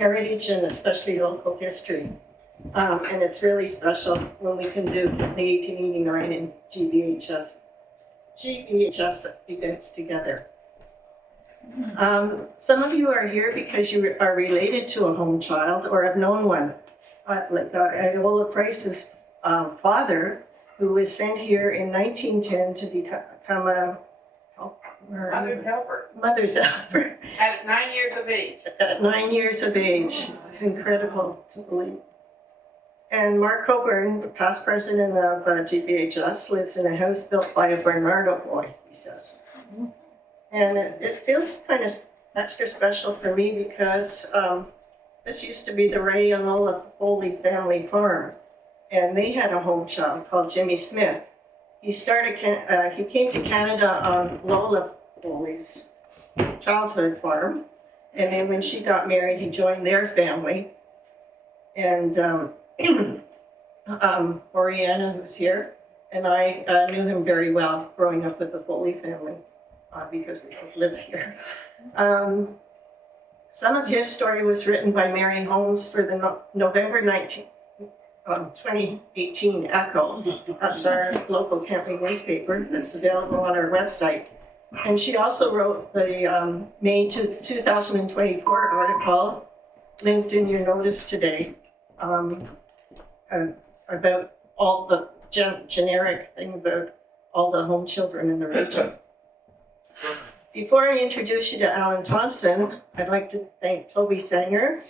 heritage and especially local history. And it's really special when we can do the 1889 and GBHS events together. Some of you are here because you are related to a home child or have known one. Like Iola Price's father, who was sent here in 1910 to become a Mother's helper. Mother's helper. At 9 years of age. At 9 years of age. It's incredible to believe. And Mark Coburn, the past president of GBHS, lives in a house built by a Barnardo boy, he says. And it feels kind of extra special for me because this used to be the Ray and Lola Foley family farm. And they had a home child called Jimmy Smith. He came to Canada on Lola Foley's childhood farm. And then when she got married, he joined their family. And Oriana, who's here, and I knew him very well growing up with the Foley family because we both live here. Some of his story was written by Mary Holmes for the November 2018 Echo. That's our local Cantley newspaper that's available on our website. And she also wrote the May 2024 article linked in your notice today about all the generic thing about all the home children in the region. Before I introduce you to Allan Thompson, I'd like to thank Toby Sanger,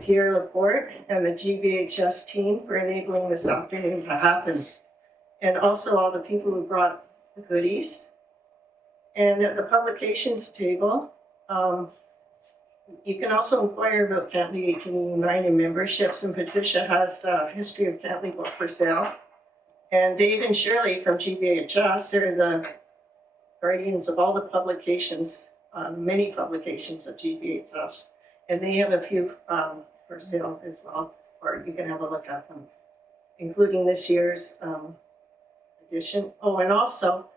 Pierre Laporte, and the GBHS team for enabling this afternoon to happen. And also all the people who brought the goodies. And at the publications table, you can also inquire about Cantley 1889 and memberships, and Patricia has a history of Cantley book for sale. And Dave and Shirley from GBHS are the guardians of all the publications, many publications of GBHS. And they have a few for sale as well, or you can have a look at them, including this year's edition. Oh, and also,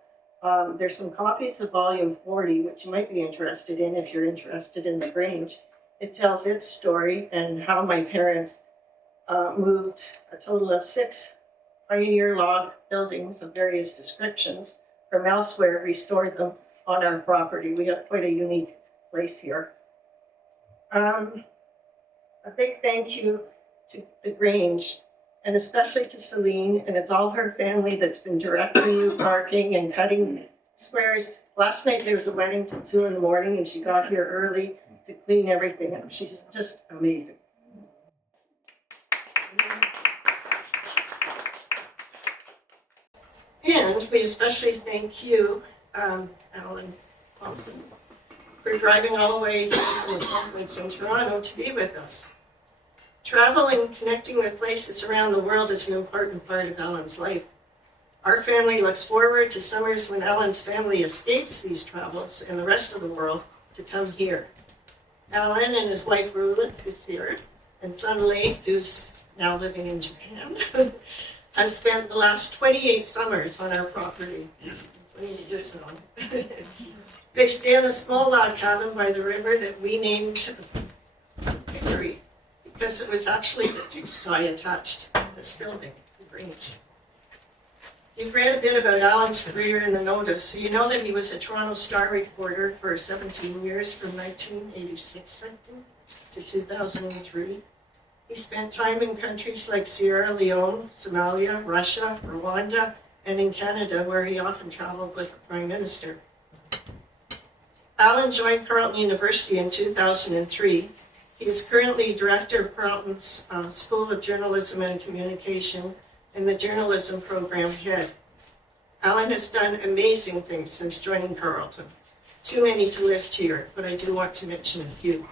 there's some copies of volume 40, which you might be interested in if you're interested in the Grange. It tells its story and how my parents moved a total of 6 pioneer log buildings of various descriptions from elsewhere, restored them on our property. We have quite a unique place here. A big thank you to the Grange, and especially to Celine, and it's all her family that's been directing you, parking and cutting squares. Last night there was a wedding till 2 in the morning and she got here early to clean everything up. She's just amazing. And we especially thank you, Allan Thompson, for driving all the way here from the conference in Toronto to be with us. Travel and connecting with places around the world is an important part of Allan's life. Our family looks forward to summers when Allan's family escapes these travels and the rest of the world to come here. Allan and his wife Rula, who's here, and son Leif, who's now living in Japan, have spent the last 28 summers on our property. 28 years now. They stay in a small log cabin by the river that we named Victory, because it was actually the pigsty attached to this building, the Grange. You've read a bit about Allan's career in the notice, so you know that he was a Toronto Star reporter for 17 years from 1986, I think, to 2003. He spent time in countries like Sierra Leone, Somalia, Russia, Rwanda, and in Canada, where he often traveled with the Prime Minister. Allan joined Carleton University in 2003. He is currently director of Carleton's School of Journalism and Communication and the journalism program head. Allan has done amazing things since joining Carleton. Too many to list here, but I do want to mention a few.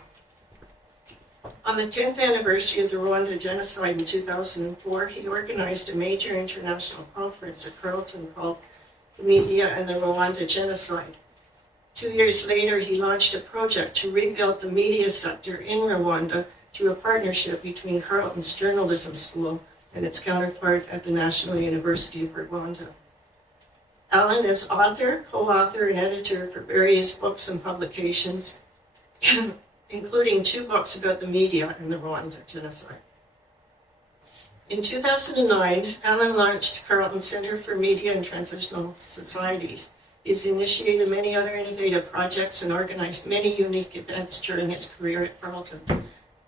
On the 10th anniversary of the Rwanda genocide in 2004, he organized a major international conference at Carleton called The Media and the Rwanda Genocide. 2 years later, he launched a project to rebuild the media sector in Rwanda through a partnership between Carleton's Journalism School and its counterpart at the National University of Rwanda. Allan is author, co-author, and editor for various books and publications. including 2 books about the media and the Rwanda genocide. In 2009, Allan launched Carleton Centre for Media and Transitional Societies. He's initiated many other innovative projects and organized many unique events during his career at Carleton.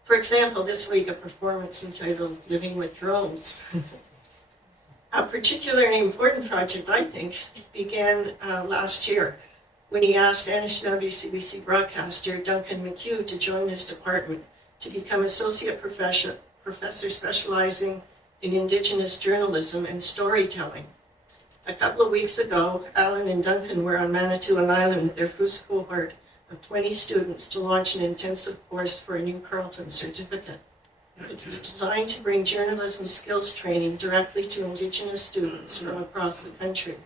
For example, this week a performance entitled Living with Drones. A particularly important project, I think, began last year when he asked Anishinaabe CBC broadcaster Duncan McHugh to join his department to become associate professor specializing in Indigenous journalism and storytelling. A couple of weeks ago, Allan and Duncan were on Manitoulin Island with their first cohort of 20 students to launch an intensive course for a new Carleton certificate. It's designed to bring journalism skills training directly to Indigenous students from across the country.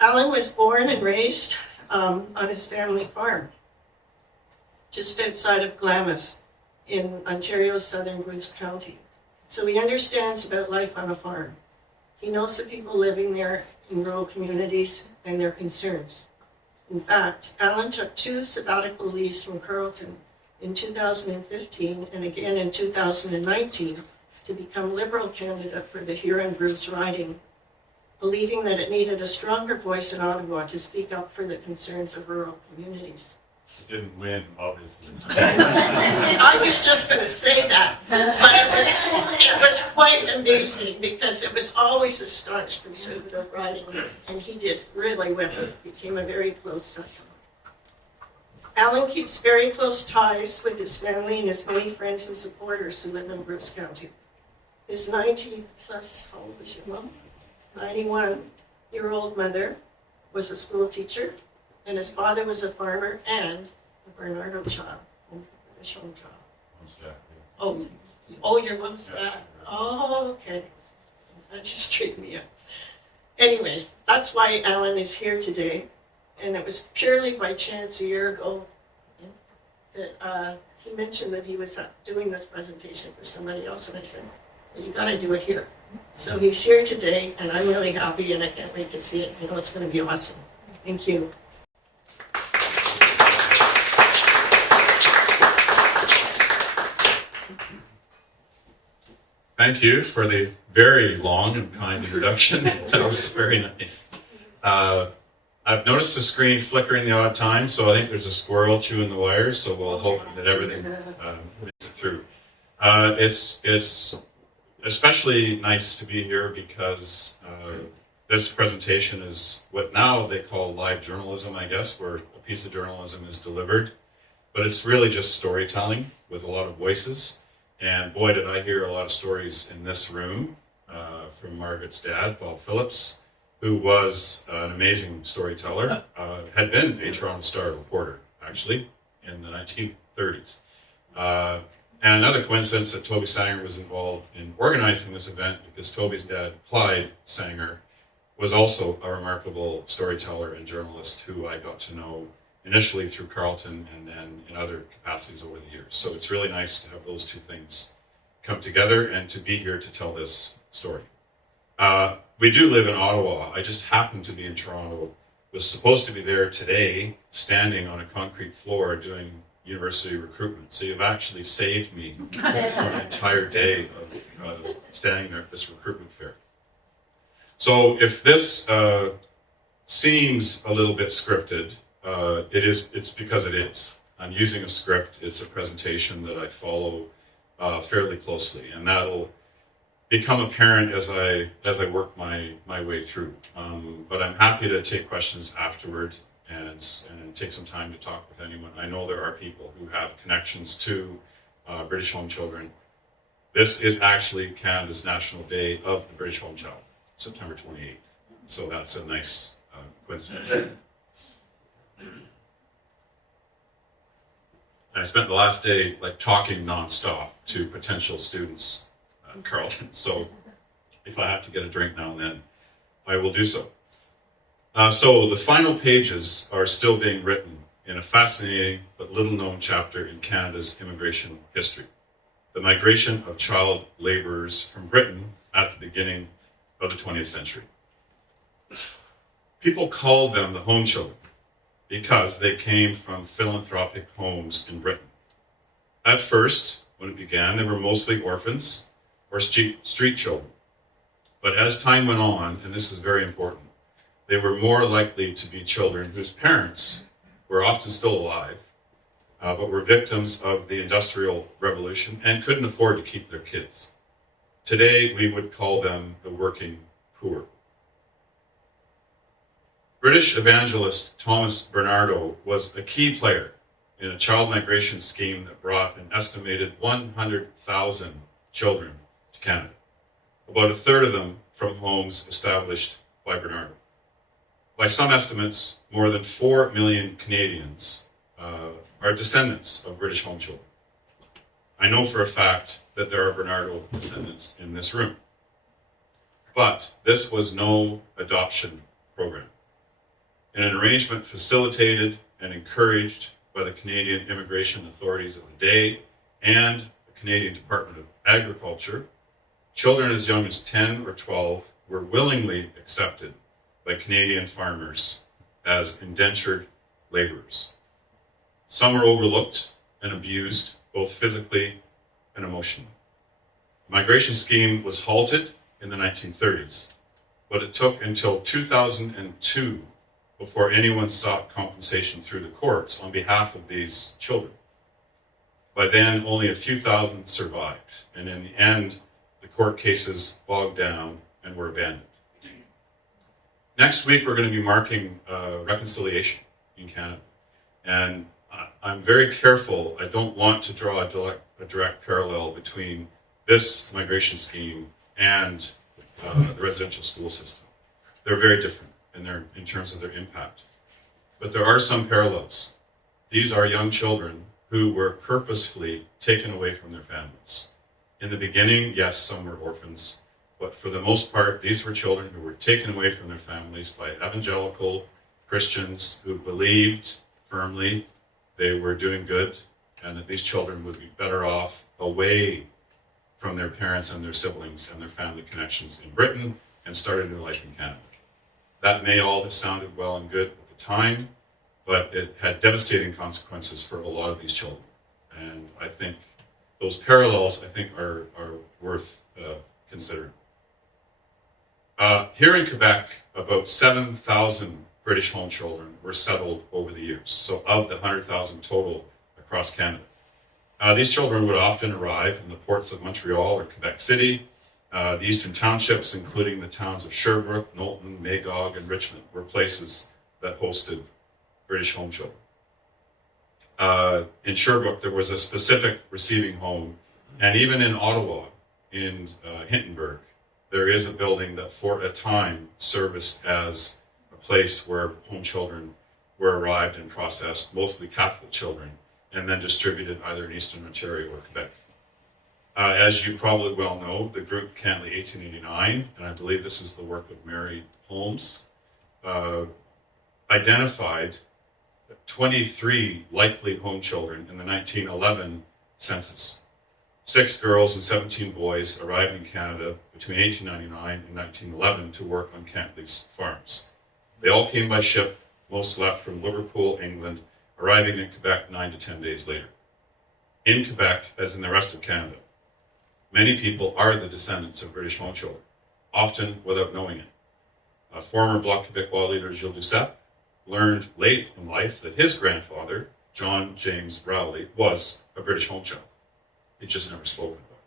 Allan was born and raised on his family farm, just outside of Glamis in Ontario's southern Bruce County. So he understands about life on a farm. He knows the people living there in rural communities and their concerns. In fact, Allan took 2 sabbatical leaves from Carleton in 2015 and again in 2019 to become Liberal candidate for the Huron-Bruce riding, believing that it needed a stronger voice in Ottawa to speak up for the concerns of rural communities. It didn't win, obviously. I was just going to say that, but it was quite amazing because it was always a staunch conservative riding, and he did really well. Became a very close second. Allan keeps very close ties with his family and his many friends and supporters who live in Bruce County. His 90-plus, how old was your mom? 91-year-old mother was a school teacher, and his father was a farmer and a Barnardo child, a British home child. Oh, your mom's dad. Oh, okay. That just straightened me up. Anyways, that's why Allan is here today, and it was purely by chance a year ago that he mentioned that he was doing this presentation for somebody else, and I said, well, you got to do it here. So he's here today, and I'm really happy, and I can't wait to see it. I know it's going to be awesome. Thank you. Thank you for the very long and kind introduction. That was very nice. I've noticed the screen flickering the odd time, so I think there's a squirrel chewing the wires, so we'll hope that everything makes it through. It's especially nice to be here because this presentation is what now they call live journalism, I guess, where a piece of journalism is delivered. But it's really just storytelling with a lot of voices. And boy, did I hear a lot of stories in this room from Margaret's dad, Paul Phillips, who was an amazing storyteller, had been a Toronto Star reporter, actually, in the 1930s. And another coincidence that Toby Sanger was involved in organizing this event because Toby's dad, Clyde Sanger, was also a remarkable storyteller and journalist who I got to know initially through Carleton and then in other capacities over the years. So it's really nice to have those two things come together and to be here to tell this story. We do live in Ottawa. I just happened to be in Toronto. Was supposed to be there today, standing on a concrete floor doing university recruitment. So you've actually saved me an entire day of standing there at this recruitment fair. So if this seems a little bit scripted, it's because it is. I'm using a script. It's a presentation that I follow fairly closely, and that'll become apparent as I work my way through. But I'm happy to take questions afterward and take some time to talk with anyone. I know there are people who have connections to British Home Children. This is actually Canada's National Day of the British Home Child, September 28th. So that's a nice coincidence. I spent the last day talking nonstop to potential students at Carleton. So if I have to get a drink now and then, I will do so. So the final pages are still being written in a fascinating but little known chapter in Canada's immigration history. The migration of child laborers from Britain at the beginning of the 20th century. People called them the home children, because they came from philanthropic homes in Britain. At first, when it began, they were mostly orphans or street children. But as time went on, and this is very important, they were more likely to be children whose parents were often still alive, but were victims of the Industrial Revolution and couldn't afford to keep their kids. Today, we would call them the working poor. British evangelist Thomas Barnardo was a key player in a child migration scheme that brought an estimated 100,000 children to Canada, about a third of them from homes established by Barnardo. By some estimates, more than 4 million Canadians are descendants of British home children. I know for a fact that there are Barnardo descendants in this room. But this was no adoption program. In an arrangement facilitated and encouraged by the Canadian immigration authorities of the day and the Canadian Department of Agriculture, children as young as 10 or 12 were willingly accepted by Canadian farmers as indentured laborers. Some were overlooked and abused, both physically and emotionally. The migration scheme was halted in the 1930s, but it took until 2002 before anyone sought compensation through the courts on behalf of these children. By then, only a few thousand survived, and in the end, the court cases bogged down and were abandoned. Next week, we're going to be marking reconciliation in Canada, and I'm very careful. I don't want to draw a direct parallel between this migration scheme and the residential school system. They're very different in terms of their impact. But there are some parallels. These are young children who were purposefully taken away from their families. In the beginning, yes, some were orphans, but for the most part, these were children who were taken away from their families by evangelical Christians who believed firmly they were doing good and that these children would be better off away from their parents and their siblings and their family connections in Britain and started their life in Canada. That may all have sounded well and good at the time, but it had devastating consequences for a lot of these children. And I think those parallels, are worth considering. Here in Quebec, about 7,000 British home children were settled over the years, so of the 100,000 total across Canada. These children would often arrive in the ports of Montreal or Quebec City. The eastern townships, including the towns of Sherbrooke, Knowlton, Magog, and Richmond, were places that hosted British home children. In Sherbrooke, there was a specific receiving home, and even in Ottawa, in Hintonburg, there is a building that for a time serviced as a place where home children were arrived and processed, mostly Catholic children, and then distributed either in Eastern Ontario or Quebec. As you probably well know, the group Cantley 1889, and I believe this is the work of Mary Holmes, identified 23 likely home children in the 1911 census. 6 girls and 17 boys arrived in Canada between 1899 and 1911 to work on Cantley's farms. They all came by ship, most left from Liverpool, England, arriving in Quebec 9 to 10 days later. In Quebec, as in the rest of Canada, many people are the descendants of British home children, often without knowing it. Former Bloc Québécois leader Gilles Duceppe learned late in life that his grandfather, John James Rowley, was a British home child. He'd just never spoken about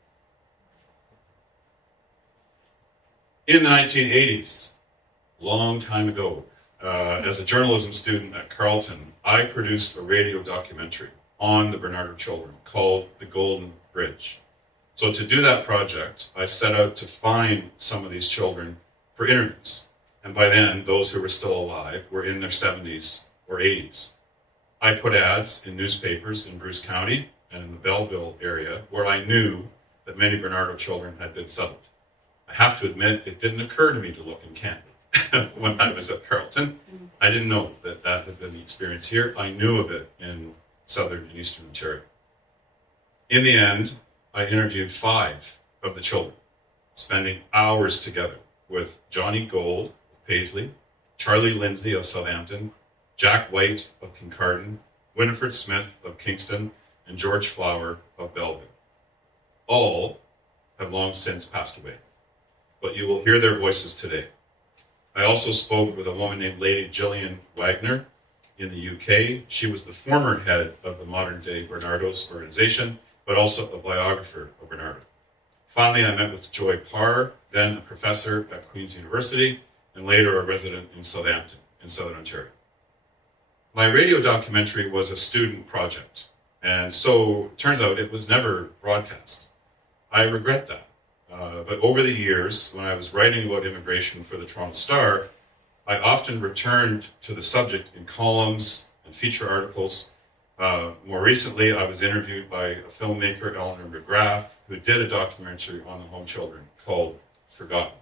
it. In the 1980s, long time ago, as a journalism student at Carleton, I produced a radio documentary on the Barnardo children called The Golden Bridge. So to do that project, I set out to find some of these children for interviews. And by then, those who were still alive were in their 70s or 80s. I put ads in newspapers in Bruce County and in the Belleville area where I knew that many Barnardo children had been settled. I have to admit, it didn't occur to me to look in Cantley when I was at Carleton. I didn't know that that had been the experience here. I knew of it in southern and eastern Ontario. In the end, I interviewed 5 of the children, spending hours together with Johnny Gold of Paisley, Charlie Lindsay of Southampton, Jack White of Kincardine, Winifred Smith of Kingston, and George Flower of Belleville. All have long since passed away, but you will hear their voices today. I also spoke with a woman named Lady Gillian Wagner in the UK. She was the former head of the modern-day Barnardo's organization, but also a biographer of Barnardo. Finally, I met with Joy Parr, then a professor at Queen's University, and later a resident in Southampton, in Southern Ontario. My radio documentary was a student project, and so it turns out it was never broadcast. I regret that. But over the years, when I was writing about immigration for the Toronto Star, I often returned to the subject in columns and feature articles. More recently, I was interviewed by a filmmaker, Eleanor McGrath, who did a documentary on the home children called Forgotten.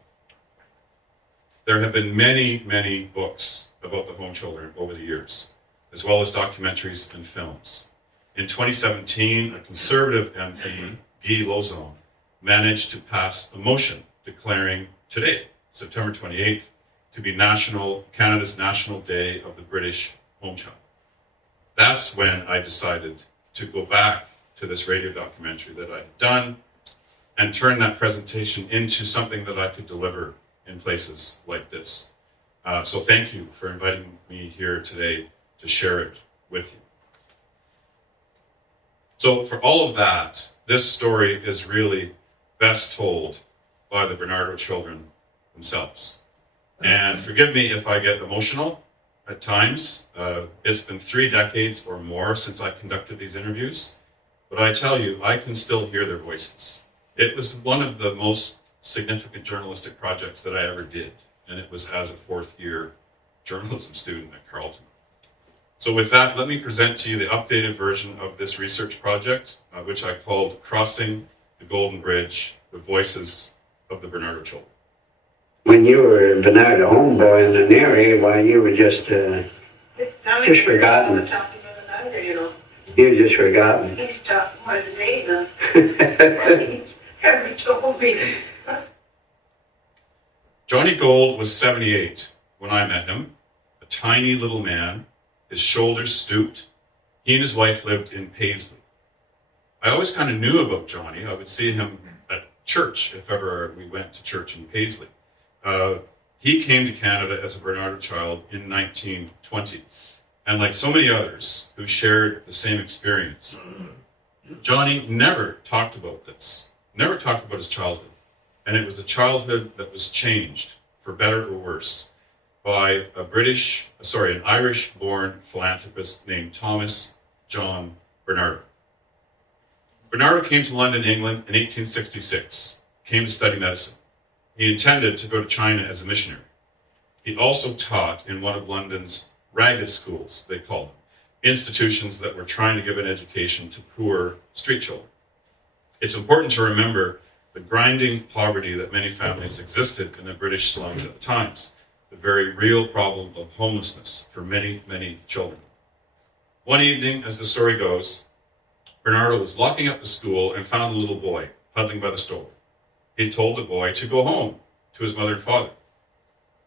There have been many, many books about the home children over the years, as well as documentaries and films. In 2017, a Conservative MP, Guy Lozon, managed to pass a motion declaring today, September 28th, to be Canada's National Day of the British Home Child. That's when I decided to go back to this radio documentary that I had done and turn that presentation into something that I could deliver in places like this. So thank you for inviting me here today to share it with you. So for all of that, this story is really best told by the Barnardo children themselves. And forgive me if I get emotional at times. It's been 3 decades or more since I conducted these interviews, but I tell you, I can still hear their voices. It was one of the most significant journalistic projects that I ever did, and it was as a 4th-year journalism student at Carleton. So with that, let me present to you the updated version of this research project, which I called Crossing the Golden Bridge, the Voices of the Barnardo Children. When you were a Barnardo homeboy in an area, why you were just forgotten. You were just forgotten. He's talking more than me, though. He's ever told me. Johnny Gold was 78 when I met him, a tiny little man, his shoulders stooped. He and his wife lived in Paisley. I always kind of knew about Johnny. I would see him at church if ever we went to church in Paisley. He came to Canada as a Barnardo child in 1920. And like so many others who shared the same experience, Johnny never talked about this, never talked about his childhood. And it was a childhood that was changed, for better or worse, by an Irish-born philanthropist named Thomas John Barnardo. Barnardo came to London, England in 1866, came to study medicine. He intended to go to China as a missionary. He also taught in one of London's ragged schools, they called them, institutions that were trying to give an education to poor street children. It's important to remember the grinding poverty that many families existed in the British slums at the times, the very real problem of homelessness for many, many children. One evening, as the story goes, Barnardo was locking up the school and found the little boy huddling by the stove. He told the boy to go home to his mother and father.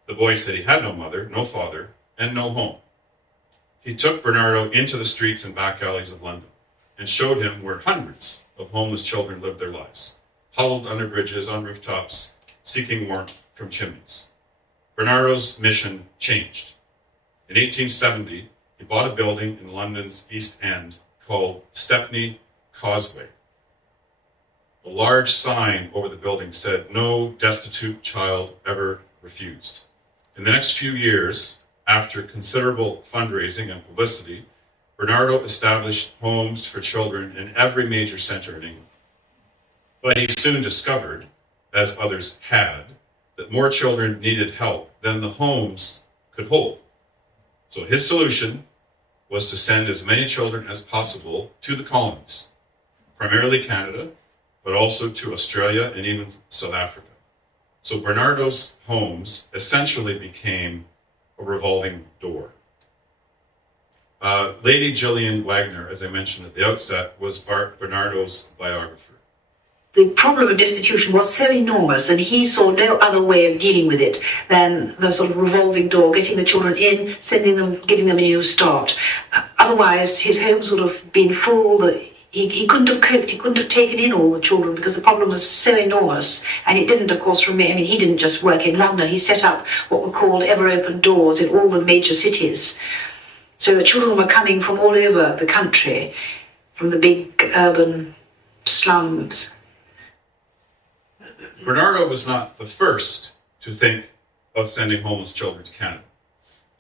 The boy said he had no mother, no father, and no home. He took Barnardo into the streets and back alleys of London and showed him where hundreds of homeless children lived their lives, huddled under bridges, on rooftops, seeking warmth from chimneys. Barnardo's mission changed. In 1870, he bought a building in London's East End called Stepney Causeway. A large sign over the building said, "No destitute child ever refused." In the next few years, after considerable fundraising and publicity, Barnardo established homes for children in every major center in England. But he soon discovered, as others had, that more children needed help than the homes could hold. So his solution was to send as many children as possible to the colonies, primarily Canada, but also to Australia and even South Africa. So Barnardo's homes essentially became a revolving door. Lady Gillian Wagner, as I mentioned at the outset, was Barnardo's biographer. the problem of destitution was so enormous, and he saw no other way of dealing with it than the sort of revolving door, getting the children in, sending them, giving them a new start. Otherwise, his home sort of been full that he couldn't have coped, he couldn't have taken in all the children because the problem was so enormous. And it didn't, of course, remain. I mean, he didn't just work in London, he set up what were called ever-open doors in all the major cities. So the children were coming from all over the country, from the big urban slums. Barnardo was not the first to think of sending homeless children to Canada.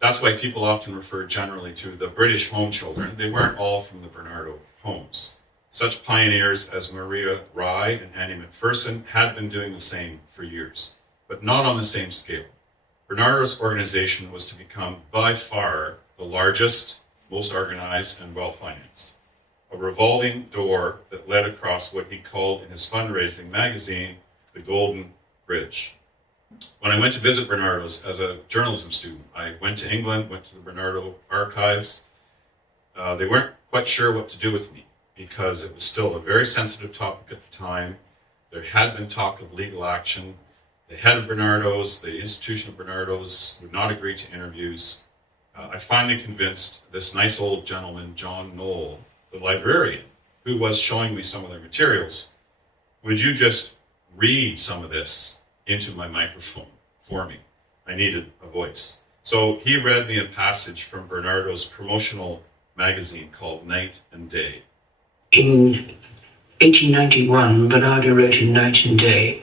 That's why people often refer generally to the British home children. They weren't all from the Barnardo homes. Such pioneers as Maria Rye and Annie McPherson had been doing the same for years, but not on the same scale. Barnardo's organization was to become by far the largest, most organized, and well-financed. A revolving door that led across what he called in his fundraising magazine, the Golden Bridge. When I went to visit Barnardo's as a journalism student, I went to England, went to the Barnardo archives. They weren't quite sure what to do with me because it was still a very sensitive topic at the time. There had been talk of legal action. The head of Barnardo's, the institution of Barnardo's, would not agree to interviews. I finally convinced this nice old gentleman, John Knoll, the librarian, who was showing me some of their materials, would you just read some of this into my microphone for me? I needed a voice. So he read me a passage from Barnardo's promotional magazine called Night and Day. In 1891, Barnardo wrote in Night and Day,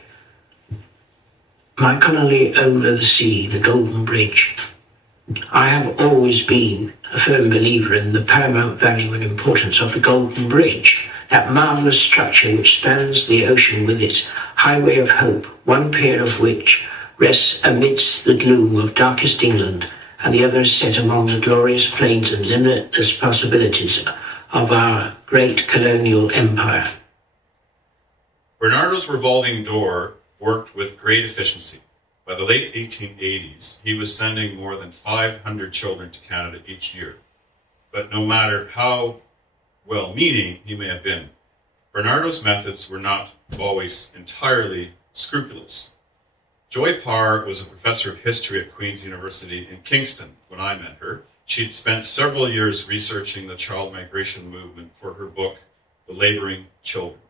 "My colony over the sea, the Golden Bridge. I have always been a firm believer in the paramount value and importance of the Golden Bridge, that marvelous structure which spans the ocean with its highway of hope, one pier of which rests amidst the gloom of darkest England, and the other is set among the glorious plains and limitless possibilities of our great colonial empire." Barnardo's revolving door worked with great efficiency. By the late 1880s, he was sending more than 500 children to Canada each year. But no matter how well-meaning he may have been, Barnardo's methods were not always entirely scrupulous. Joy Parr was a professor of history at Queen's University in Kingston when I met her. She'd spent several years researching the child migration movement for her book, The Laboring Children.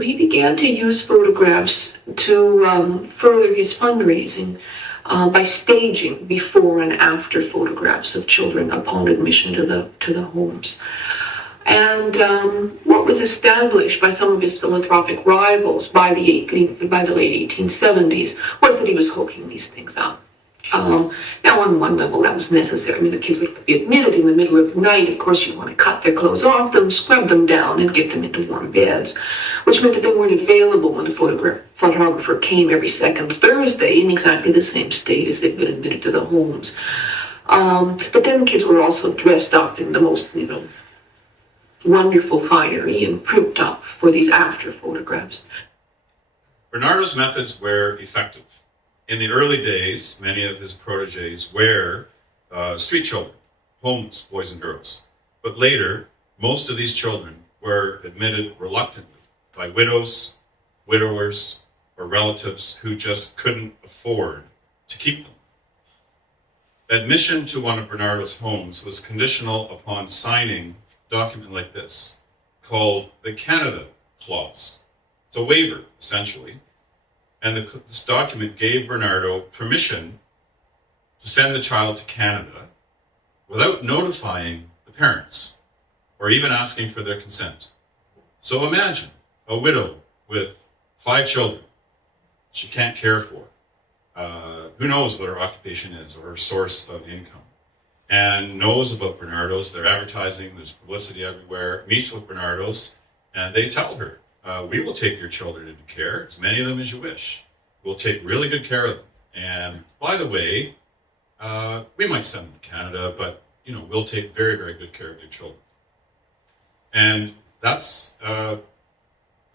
He began to use photographs to further his fundraising by staging before and after photographs of children upon admission to the homes. And what was established by some of his philanthropic rivals by the late 1870s was that he was hooking these things up. Now, on one level, that was necessary. I mean, the kids would be admitted in the middle of the night. Of course, you want to cut their clothes off them, scrub them down, and get them into warm beds, which meant that they weren't available when the photographer came every second Thursday in exactly the same state as they'd been admitted to the homes. But then the kids were also dressed up in the most, wonderful finery and primped up for these after photographs. Barnardo's methods were effective. In the early days, many of his protégés were street children, homeless boys and girls. But later, most of these children were admitted reluctantly by widows, widowers, or relatives who just couldn't afford to keep them. Admission to one of Barnardo's homes was conditional upon signing a document like this, called the Canada Clause. It's a waiver, essentially. And this document gave Barnardo permission to send the child to Canada without notifying the parents or even asking for their consent. So imagine a widow with 5 children she can't care for. Who knows what her occupation is or her source of income, and knows about Barnardo's. They're advertising, there's publicity everywhere, meets with Barnardo's, and they tell her, we will take your children into care, as many of them as you wish. We'll take really good care of them. And by the way, we might send them to Canada, but we'll take very, very good care of your children. And that's the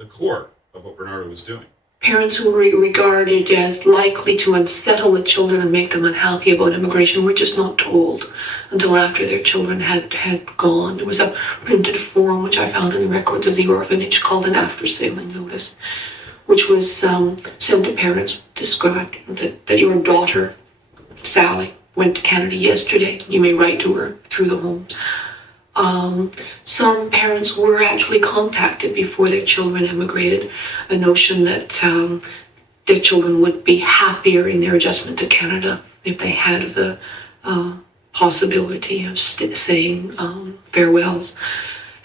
core of what Barnardo was doing. parents who were regarded as likely to unsettle the children and make them unhappy about immigration were just not told until after their children had gone. There was a printed form which I found in the records of the orphanage called an after-sailing notice, which was sent to parents, described that your daughter, Sally, went to Canada yesterday. You may write to her through the homes. Some parents were actually contacted before their children immigrated, a notion that their children would be happier in their adjustment to Canada if they had the possibility of saying farewells.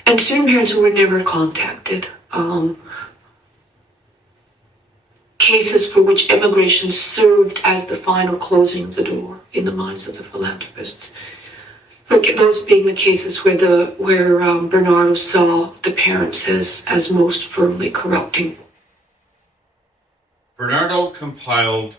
And certain parents who were never contacted. Cases for which immigration served as the final closing of the door in the minds of the philanthropists. Those being the cases where Barnardo saw the parents as most firmly corrupting. Barnardo compiled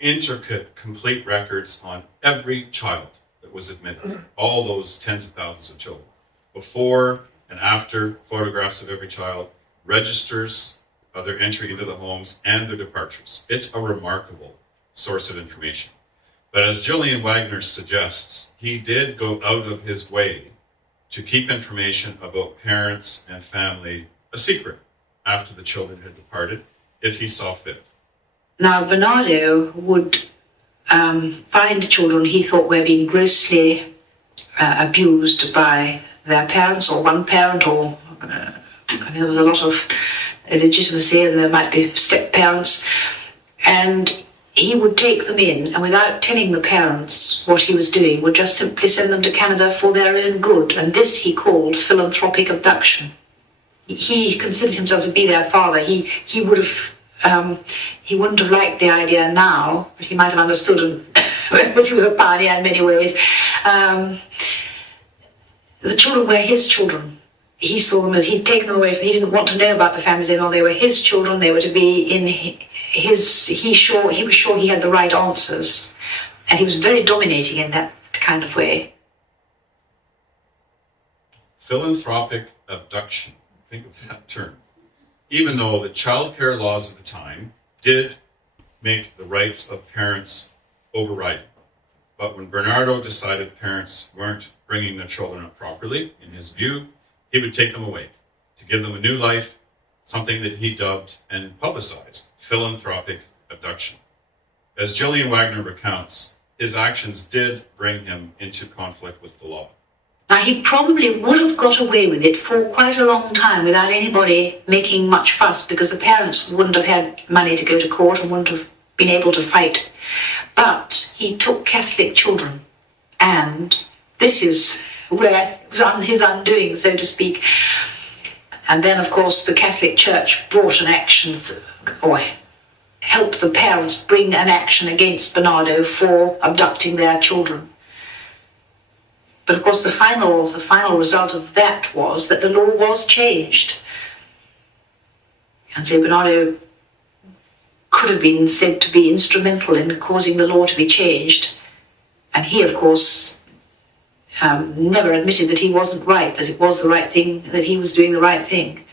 intricate, complete records on every child that was admitted, all those tens of thousands of children, before and after photographs of every child, registers of their entry into the homes and their departures. It's a remarkable source of information. But as Julian Wagner suggests, he did go out of his way to keep information about parents and family a secret after the children had departed, if he saw fit. Now, Barnardo would find children he thought were being grossly abused by their parents or one parent, or there was a lot of illegitimacy, and there might be step-parents, and he would take them in, and without telling the parents what he was doing, would just simply send them to Canada for their own good, and this he called philanthropic abduction. He considered himself to be their father. He wouldn't have liked the idea now, but he might have understood because he was a pioneer in many ways. The children were his children. He saw them as he'd taken them away. He didn't want to know about the families anymore. They were his children. They were to be in his. He was sure he had the right answers, and he was very dominating in that kind of way. Philanthropic abduction. Think of that term. Even though the child care laws of the time did make the rights of parents overriding. But when Barnardo decided parents weren't bringing their children up properly, in his view, he would take them away to give them a new life, something that he dubbed and publicized philanthropic abduction. As Gillian Wagner recounts, his actions did bring him into conflict with the law. Now, he probably would have got away with it for quite a long time without anybody making much fuss, because the parents wouldn't have had money to go to court and wouldn't have been able to fight. But he took Catholic children, and this is where it was his undoing, so to speak. And then, of course, the Catholic Church brought an action, or helped the parents bring an action against Barnardo for abducting their children. But of course, the final result of that was that the law was changed. And so Barnardo could have been said to be instrumental in causing the law to be changed. And he, of course, never admitted that he wasn't right, that it was the right thing, that he was doing the right thing.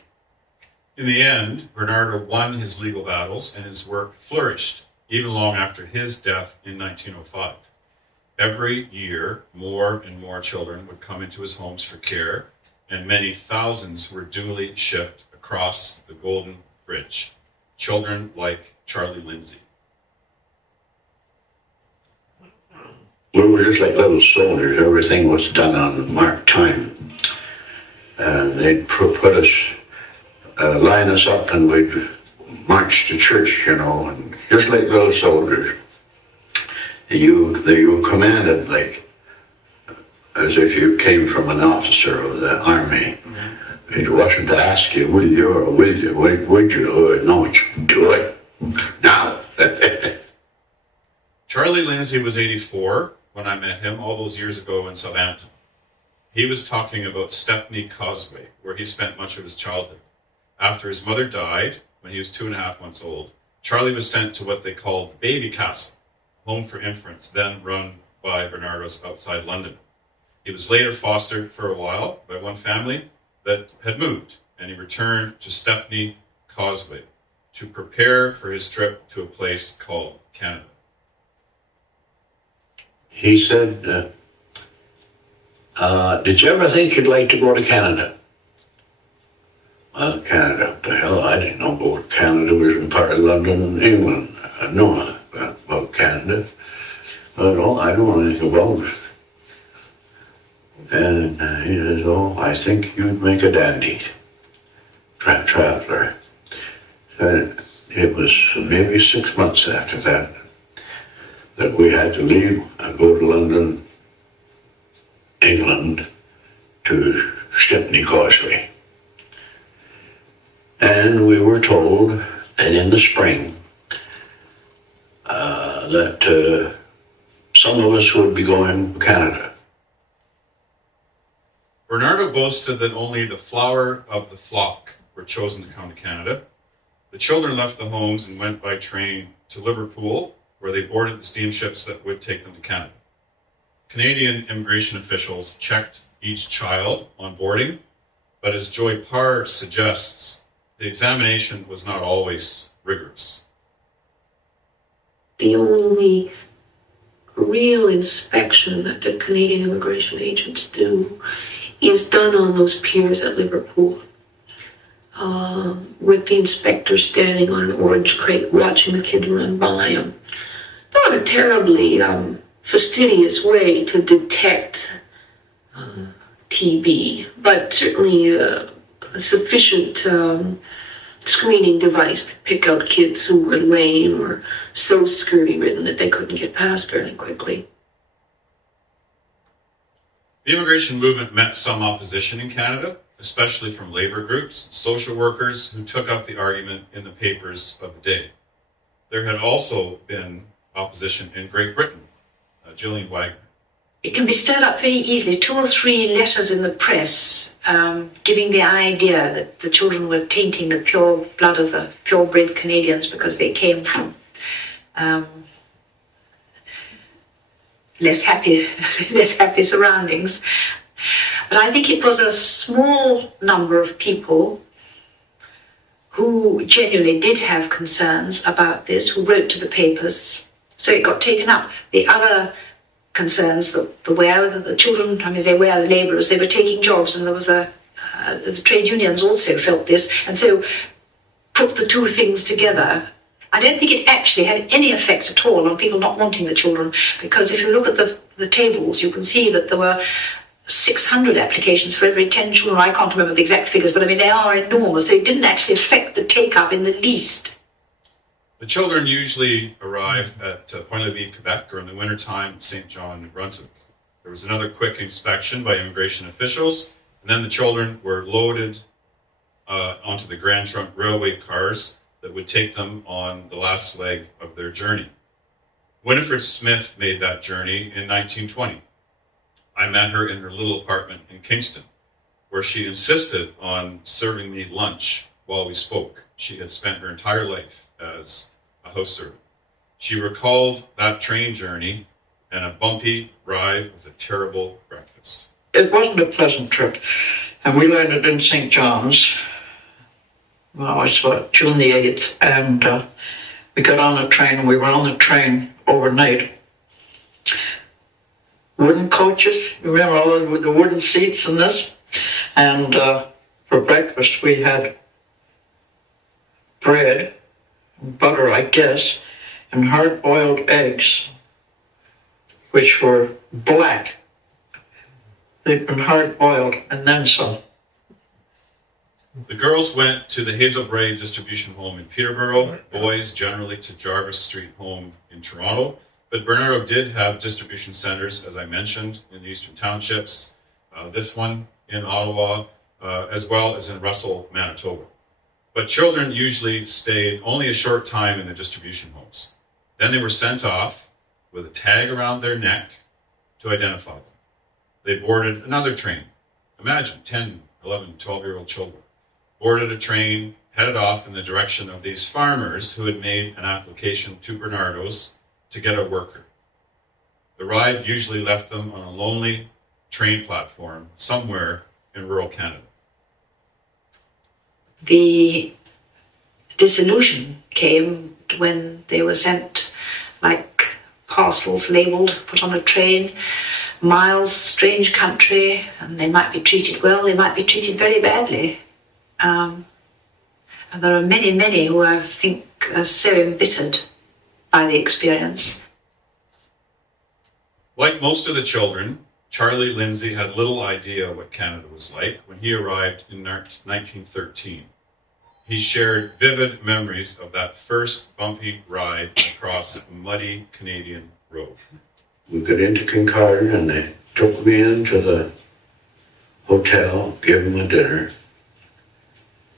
In the end, Barnardo won his legal battles and his work flourished, even long after his death in 1905. Every year, more and more children would come into his homes for care, and many thousands were duly shipped across the Golden Bridge. Children like Charlie Lindsay. We were just like little soldiers. Everything was done on marked time. And they'd put us, line us up, and we'd march to church, and just like little soldiers. You were commanded like as if you came from an officer of the army. It wasn't to ask you, will you or will you? Would you? No, it's do it now. Charlie Lindsay was 84 when I met him all those years ago in Southampton. He was talking about Stepney Causeway, where he spent much of his childhood. After his mother died, when he was 2.5 months old, Charlie was sent to what they called Baby Castle, home for infants, then run by Barnardo's outside London. He was later fostered for a while by one family that had moved, and he returned to Stepney Causeway to prepare for his trip to a place called Canada. He said, did you ever think you'd like to go to Canada? Well, Canada, what the hell, I didn't know about Canada was in part of London, England. I know about Canada. But I don't know anything about it. And he says, oh, I think you'd make a dandy traveler. And it was maybe 6 months after that we had to leave and go to London, England, to Stepney Causeway. And we were told that in the spring that some of us would be going to Canada. Barnardo boasted that only the flower of the flock were chosen to come to Canada. The children left the homes and went by train to Liverpool, where they boarded the steamships that would take them to Canada. Canadian immigration officials checked each child on boarding, but as Joy Parr suggests, the examination was not always rigorous. The only real inspection that the Canadian immigration agents do is done on those piers at Liverpool, with the inspector standing on an orange crate watching the kid run by him. Not a terribly fastidious way to detect TB, but certainly a sufficient screening device to pick out kids who were lame or so scurvy-ridden that they couldn't get past fairly quickly. The immigration movement met some opposition in Canada, especially from labor groups, social workers who took up the argument in the papers of the day. There had also been opposition in Great Britain. Gillian Wagner. It can be stirred up very easily. 2 or 3 letters in the press giving the idea that the children were tainting the pure blood of the purebred Canadians because they came from less happy surroundings. But I think it was a small number of people who genuinely did have concerns about this, who wrote to the papers. So it got taken up. The other concerns, the children, they were the labourers, they were taking jobs, and there was the trade unions also felt this, and so put the two things together. I don't think it actually had any effect at all on people not wanting the children, because if you look at the tables, you can see that there were 600 applications for every 10 children. I can't remember the exact figures, but they are enormous, so it didn't actually affect the take-up in the least. The children usually arrived at Point-Levis, Quebec, or in the wintertime, St. John, New Brunswick. There was another quick inspection by immigration officials, and then the children were loaded onto the Grand Trunk railway cars that would take them on the last leg of their journey. Winifred Smith made that journey in 1920. I met her in her little apartment in Kingston, where she insisted on serving me lunch while we spoke. She had spent her entire life as a house servant. She recalled that train journey and a bumpy ride with a terrible breakfast. It wasn't a pleasant trip, and we landed in St. John's. Well, I saw it June the 8th, and we got on the train. We were on the train overnight. Wooden coaches, you remember all with the wooden seats and this? And for breakfast we had bread, butter, I guess, and hard-boiled eggs, which were black. They'd been hard-boiled and then some. The girls went to the Hazelbrae distribution home in Peterborough, boys generally to Jarvis Street home in Toronto, but Barnardo did have distribution centers, as I mentioned, in the Eastern Townships, this one in Ottawa, as well as in Russell, Manitoba. But children usually stayed only a short time in the distribution homes. Then they were sent off with a tag around their neck to identify them. They boarded another train. Imagine 10, 11, 12-year-old children. Boarded a train, headed off in the direction of these farmers who had made an application to Barnardo's to get a worker. The ride usually left them on a lonely train platform somewhere in rural Canada. The disillusion came when they were sent like parcels labelled, put on a train, miles, strange country, and they might be treated well, they might be treated very badly. And there are many, many who I think are so embittered by the experience. Like most of the children, Charlie Lindsay had little idea what Canada was like when he arrived in 1913. He shared vivid memories of that first bumpy ride across a muddy Canadian road. We got into Kincardine and they took me into the hotel, gave them a dinner,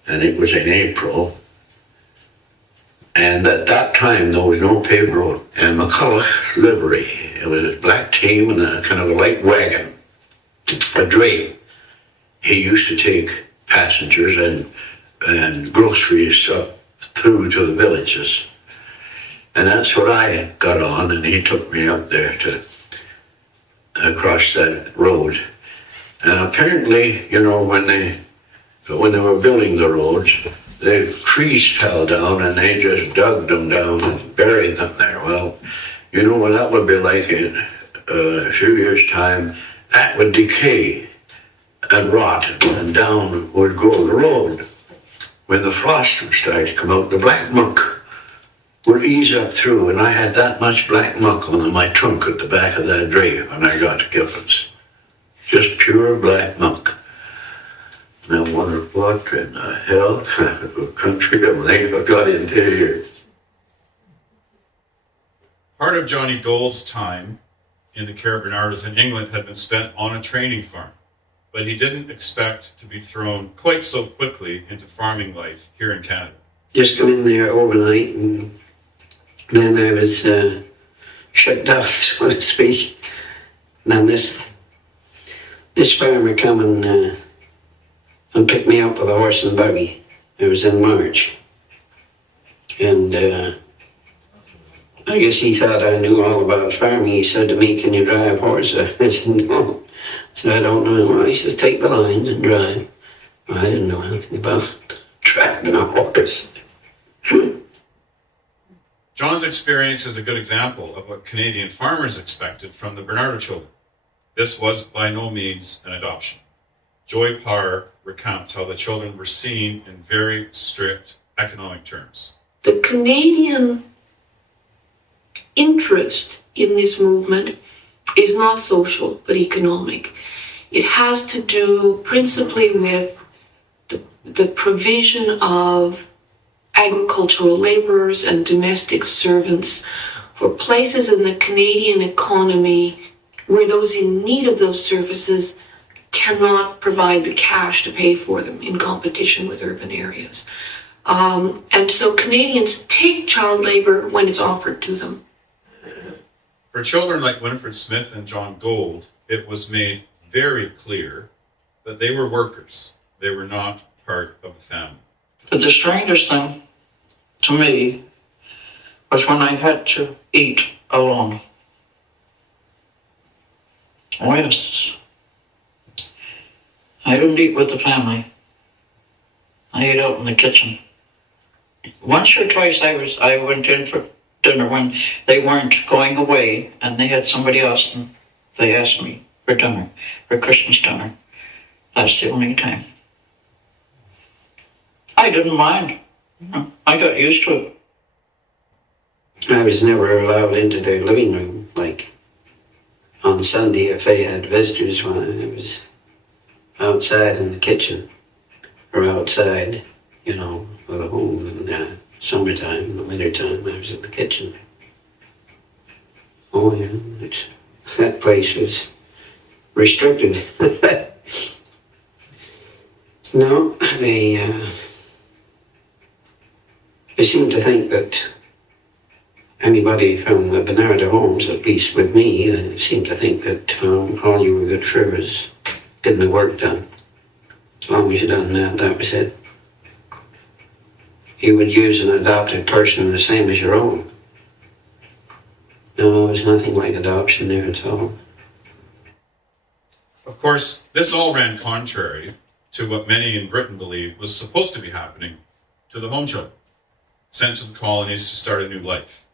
and it was in April. And at that time, there was no paved road. And McCulloch livery, it was a black team and a kind of a light wagon, a dray. He used to take passengers and groceries up through to the villages. And that's what I got on, and he took me up there to across that road. And apparently, you know, when they were building the roads, the trees fell down and they just dug them down and buried them there. Well, you know what that would be like in a few years' time. That would decay and rot, and down would go the road. When the frost would start to come out, the black muck would ease up through, and I had that much black muck on my trunk at the back of that dray when I got to Giffords. Just pure black muck. And I wondered what in the hell kind of a country have they got into here? Part of Johnny Gould's time in the care of Barnardos in England had been spent on a training farm, but he didn't expect to be thrown quite so quickly into farming life here in Canada. Just come in there overnight, and then I was shut down, so to speak. And then this farmer come and picked me up with a horse and buggy. It was in March. And I guess he thought I knew all about farming. He said to me, "Can you drive a horse?" I said, "No." I said, "I don't know." Well, he said, "Take the lines and drive." Well, I didn't know anything about driving a horse. John's experience is a good example of what Canadian farmers expected from the Barnardo children. This was by no means an adoption. Joy Parr recounts how the children were seen in very strict economic terms. The Canadian interest in this movement is not social, but economic. It has to do principally with the provision of agricultural laborers and domestic servants for places in the Canadian economy where those in need of those services cannot provide the cash to pay for them in competition with urban areas. And so Canadians take child labor when it's offered to them. For children like Winifred Smith and John Gould, it was made very clear that they were workers. They were not part of the family. But the strangest thing to me was when I had to eat alone. Oh yes. I didn't eat with the family. I ate out in the kitchen. Once or twice I went in for dinner when they weren't going away and they had somebody else and they asked me for dinner, for Christmas dinner. That's the only time. I didn't mind. I got used to it. I was never allowed into their living room, like on Sunday if they had visitors. When I was outside in the kitchen, or outside, you know, of the home in the summertime, in the wintertime, I was in the kitchen. Oh yeah, that place was restricted. No, they seem to think that anybody from the Barnardo homes, at least with me, seemed to think that all you were good for was getting the work done. As long as you done that, that was it. You would use an adopted person the same as your own. No, there's nothing like adoption there at all. Of course, this all ran contrary to what many in Britain believed was supposed to be happening to the home children. sent to the colonies to start a new life.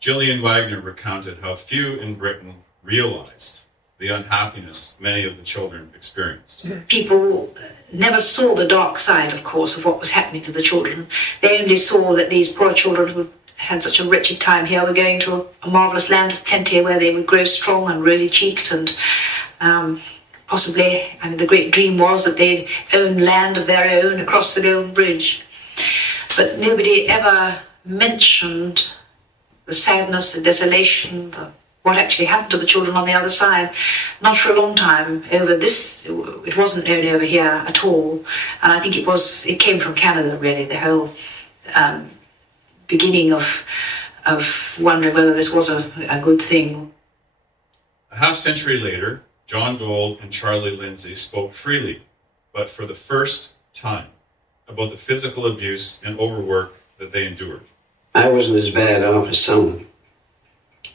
Gillian Wagner recounted how few in Britain realized the unhappiness many of the children experienced. People never saw the dark side, of course, of what was happening to the children. They only saw that these poor children who had such a wretched time here were going to a marvellous land of plenty where they would grow strong and rosy-cheeked and possibly, the great dream was that they'd own land of their own across the Golden Bridge. But nobody ever mentioned the sadness, the desolation, what actually happened to the children on the other side. Not for a long time. It wasn't known over here at all. And I think it came from Canada, really, the whole beginning of wondering whether this was a good thing. A half century later, John Gold and Charlie Lindsay spoke freely, but for the first time, about the physical abuse and overwork that they endured. I wasn't as bad off as some.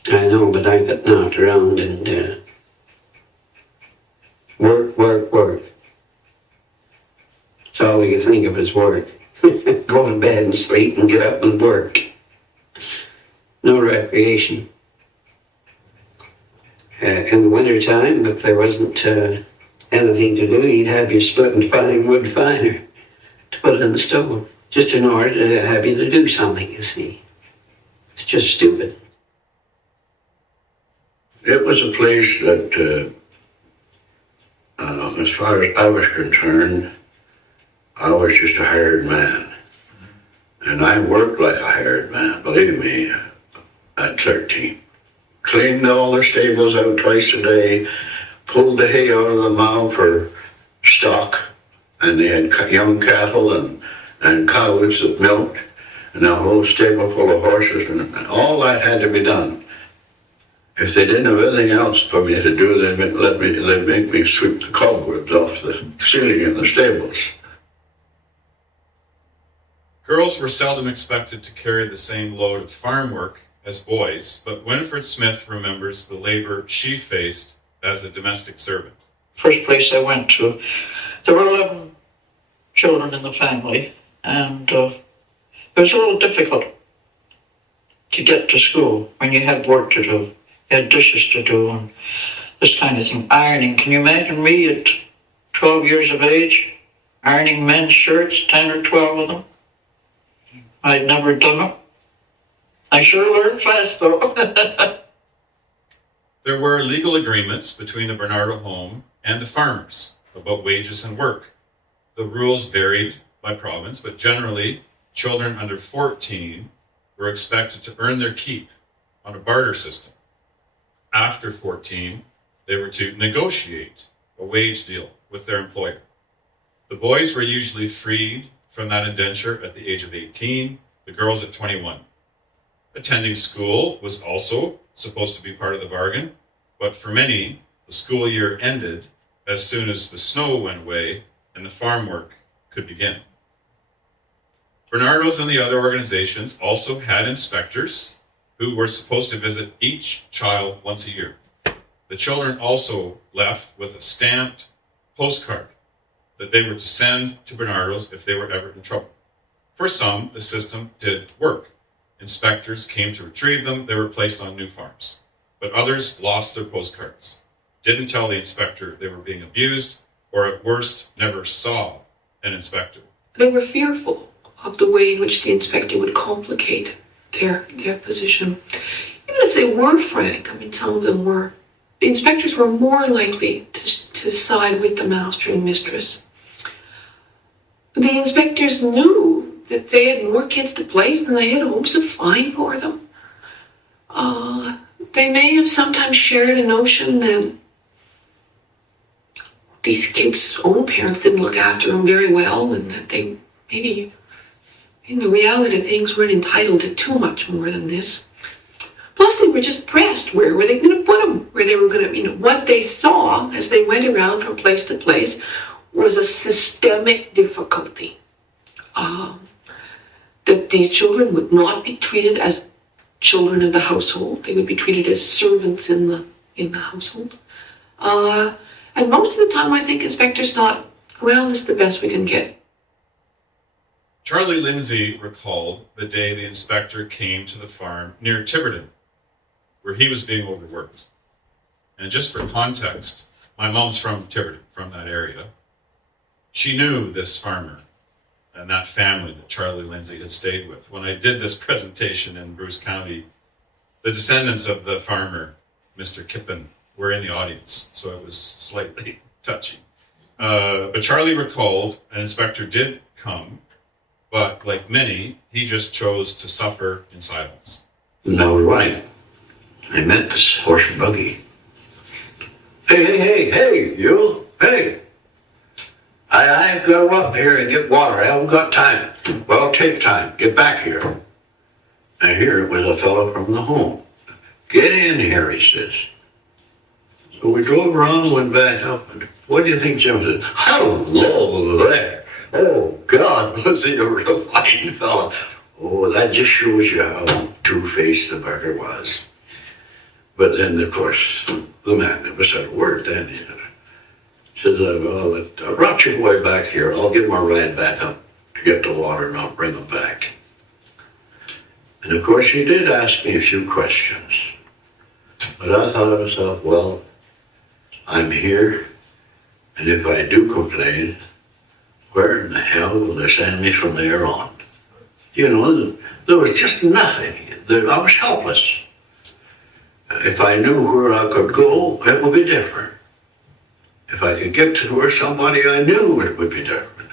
I know, but I got knocked around and work. That's all you think of is work. Go to bed and sleep and get up and work. No recreation. In the winter time, if there wasn't anything to do, you'd have you splitting fine wood finer to put it in the stove, just in order to have you to do something, you see. It's just stupid. It was a place that, as far as I was concerned, I was just a hired man. And I worked like a hired man, believe me, at 13. Cleaned all the stables out twice a day, pulled the hay out of the mow for stock, and they had young cattle and cows that milked, and a whole stable full of horses, and all that had to be done. If they didn't have anything else for me to do, they'd make me sweep the cobwebs off the ceiling in the stables. Girls were seldom expected to carry the same load of farm work as boys, but Winifred Smith remembers the labor she faced as a domestic servant. First place I went to, there were 11 children in the family, and it was a little difficult to get to school when you had work to do. You had dishes to do and this kind of thing. Ironing. Can you imagine me at 12 years of age, ironing men's shirts, 10 or 12 of them? I'd never done it. I sure learned fast, though. There were legal agreements between the Barnardo home and the farmers about wages and work. The rules varied by province, but generally, children under 14 were expected to earn their keep on a barter system. After 14, they were to negotiate a wage deal with their employer. The boys were usually freed from that indenture at the age of 18, the girls at 21. Attending school was also supposed to be part of the bargain, but for many, the school year ended as soon as the snow went away and the farm work could begin. Barnardo's and the other organizations also had inspectors who were supposed to visit each child once a year. The children also left with a stamped postcard that they were to send to Barnardo's if they were ever in trouble. For some, the system did work. Inspectors came to retrieve them, they were placed on new farms. But others lost their postcards, didn't tell the inspector they were being abused, or at worst, never saw an inspector. They were fearful of the way in which the inspector would complicate their position. Even if they were frank, some of them were, the inspectors were more likely to side with the master and mistress. The inspectors knew that they had more kids to place than they had hopes to find for them. They may have sometimes shared a notion that these kids' own parents didn't look after them very well, and that they maybe, in the reality of things, weren't entitled to too much more than this. Plus, they were just pressed. Where were they going to put them? Where they were going to, what they saw as they went around from place to place was a systemic difficulty. That these children would not be treated as children of the household. They would be treated as servants in the household. And most of the time, I think inspectors thought, well, this is the best we can get. Charlie Lindsay recalled the day the inspector came to the farm near Tiverton, where he was being overworked. And just for context, my mom's from Tiverton, from that area. She knew this farmer and that family that Charlie Lindsay had stayed with. When I did this presentation in Bruce County, the descendants of the farmer, Mr. Kippen, were in the audience, so it was slightly touchy. But Charlie recalled an inspector did come, but like many, he just chose to suffer in silence. No, right. I met this horse and buggy. Hey, you, hey. I gotta go up here and get water. I haven't got time. Well, take time. Get back here. And here it was a fellow from the home. Get in here, he says. So we drove around, went back up, and what do you think Jim said? Hello there. Oh, God, was he a real fine fellow. Oh, that just shows you how two-faced the bugger was. But then, of course, the man never said a word then. He said, well, I brought your boy back here. I'll give him a ride back up to get the water and I'll bring him back. And of course, he did ask me a few questions. But I thought to myself, well, I'm here, and if I do complain, where in the hell will they send me from there on? You know, there was just nothing. I was helpless. If I knew where I could go, it would be different. If I could get to where somebody I knew, it would be different.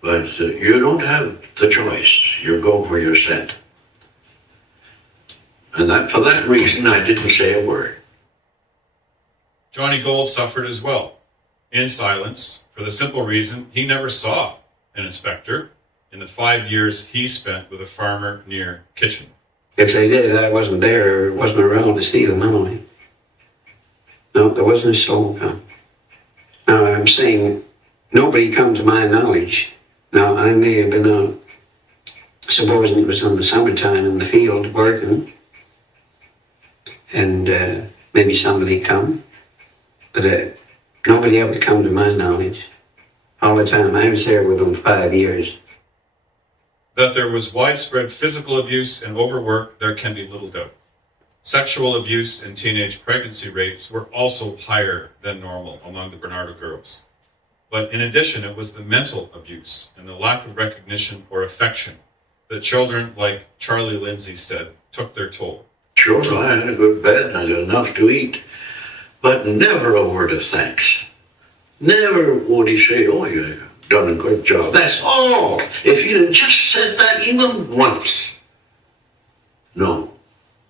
But you don't have the choice. You go where you're sent. And for that reason, I didn't say a word. Johnny Gold suffered as well, in silence, for the simple reason he never saw an inspector in the 5 years he spent with a farmer near Kitchen. If they did, I wasn't there, wasn't around to see them anyway. No, there wasn't a soul come. Now, I'm saying nobody come to my knowledge. Now, I may have been out, supposing it was in the summertime in the field working, and maybe somebody come, but nobody ever come to my knowledge. All the time, I was there with them 5 years. That there was widespread physical abuse and overwork, there can be little doubt. Sexual abuse and teenage pregnancy rates were also higher than normal among the Barnardo girls. But in addition, it was the mental abuse and the lack of recognition or affection that children like Charlie Lindsay said took their toll. Sure, I had a good bed and I had enough to eat, but never a word of thanks. Never would he say, oh, you've done a good job. That's all. If he'd have just said that even once. No.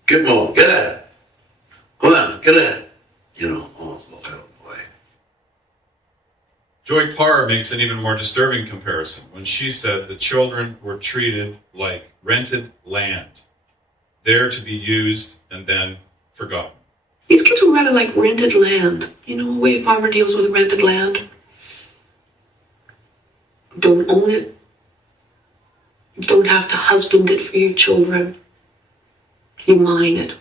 Get more. Get at it. Come on, get at it. You know, oh boy. Joy Parr makes an even more disturbing comparison when she said the children were treated like rented land, there to be used and then forgotten. These kids were rather like rented land. You know, the way a farmer deals with rented land. Don't own it. You don't have to husband it for your children. You mine it.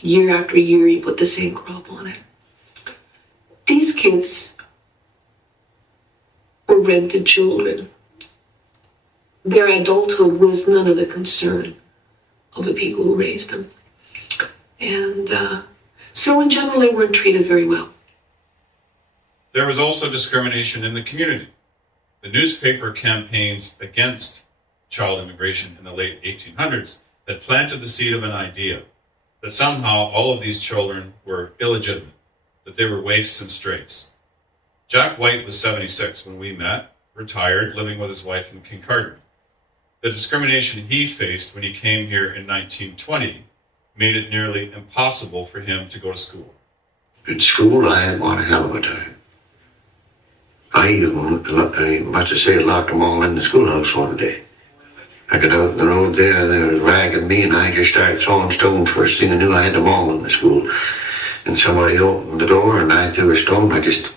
Year after year, you put the same crop on it. These kids were rented children. Their adulthood was none of the concern of the people who raised them. And so in general, they weren't treated very well. There was also discrimination in the community. The newspaper campaigns against child immigration in the late 1800s had planted the seed of an idea that somehow all of these children were illegitimate, that they were waifs and strays. Jack White was 76 when we met, retired, living with his wife in Kincardine. The discrimination he faced when he came here in 1920 made it nearly impossible for him to go to school. In school, I had one hell of a time. I must have say, locked them all in the schoolhouse one day. I got out on the road there, they were ragging me, and I just started throwing stones. First thing I knew, I had them all in the school. And somebody opened the door, and I threw a stone. I just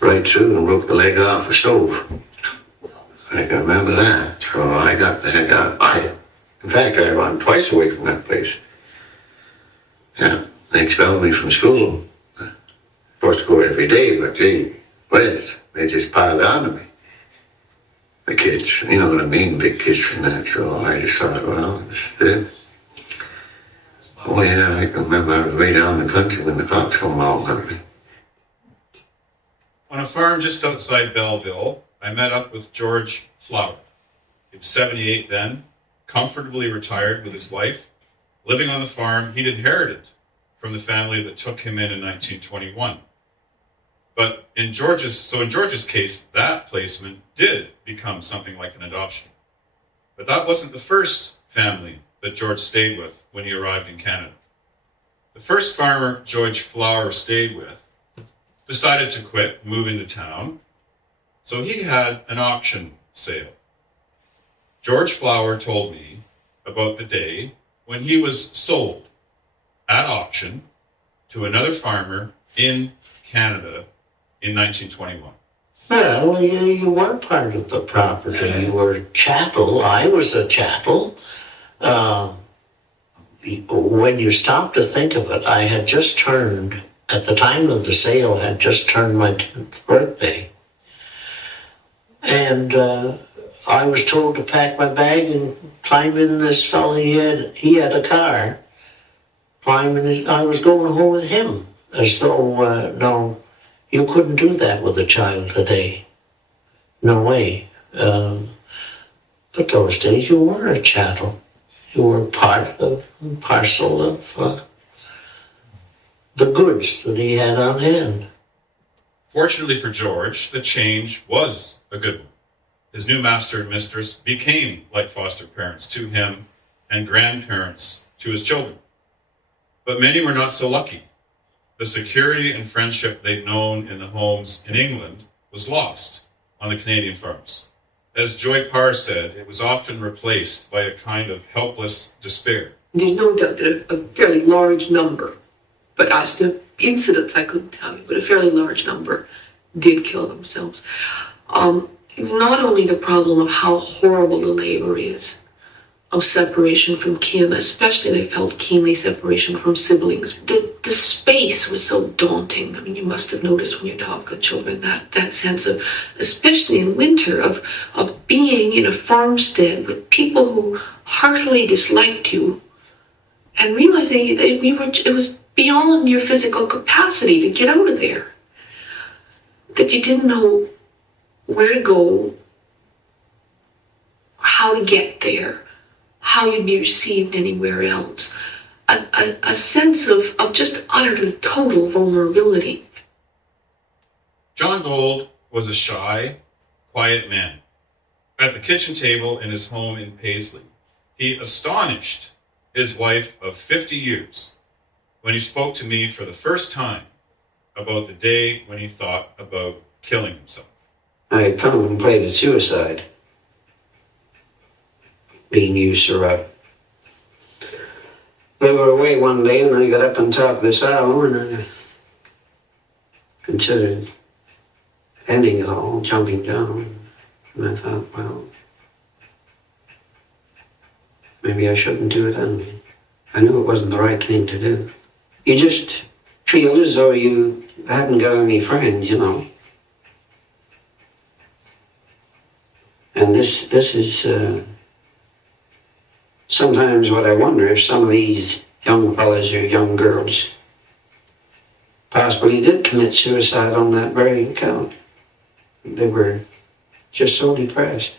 right through and broke the leg off the stove. I can remember that. So I got the heck out. In fact, I ran twice away from that place. Yeah, they expelled me from school. Supposed to go every day, but gee, well, they just piled on to me. the kids, you know what I mean, big kids and that. So I just thought, well, this is it. Oh yeah, I can remember I was way down in the country when the cops come along. On a farm just outside Belleville, I met up with George Flower. He was 78 then, comfortably retired with his wife, living on the farm he'd inherited from the family that took him in 1921. But in George's case, that placement did become something like an adoption. But that wasn't the first family that George stayed with when he arrived in Canada. The first farmer George Flower stayed with decided to quit, move into town, so he had an auction sale. George Flower told me about the day when he was sold at auction to another farmer in Canada in 1921. Well, you were part of the property. You were chattel. I was a chattel. When you stop to think of it, I had just turned, at the time of the sale, had just turned my 10th birthday. And I was told to pack my bag and climb in this fella. He had a car. I was going home with him, as though, no, you couldn't do that with a child today. No way. But those days you were a chattel. You were part of, parcel of the goods that he had on hand. Fortunately for George, the change was a good one. His new master and mistress became like foster parents to him and grandparents to his children. But many were not so lucky. The security and friendship they'd known in the homes in England was lost on the Canadian farms. As Joy Parr said, it was often replaced by a kind of helpless despair. There's no doubt that a fairly large number, but as to incidents, I couldn't tell you, but a fairly large number did kill themselves. It's not only the problem of how horrible the labor is, of separation from kin, especially they felt keenly separation from siblings. The space was so daunting. I mean, you must have noticed when you talk with children that sense of, especially in winter, of being in a farmstead with people who heartily disliked you and realizing that it was beyond your physical capacity to get out of there. That you didn't know where to go, how to get there, how you'd be received anywhere else. A sense of just utterly total vulnerability. John Gold was a shy, quiet man. At the kitchen table in his home in Paisley, he astonished his wife of 50 years when he spoke to me for the first time about the day when he thought about killing himself. I contemplated suicide, being used to rough. We were away one day and I got up on top of this owl and I considered ending it all, jumping down. And I thought, well, maybe I shouldn't do it then. I knew it wasn't the right thing to do. You just feel as though you haven't got any friends, you know. And this is sometimes what I wonder, if some of these young fellas or young girls possibly did commit suicide on that very account. They were just so depressed.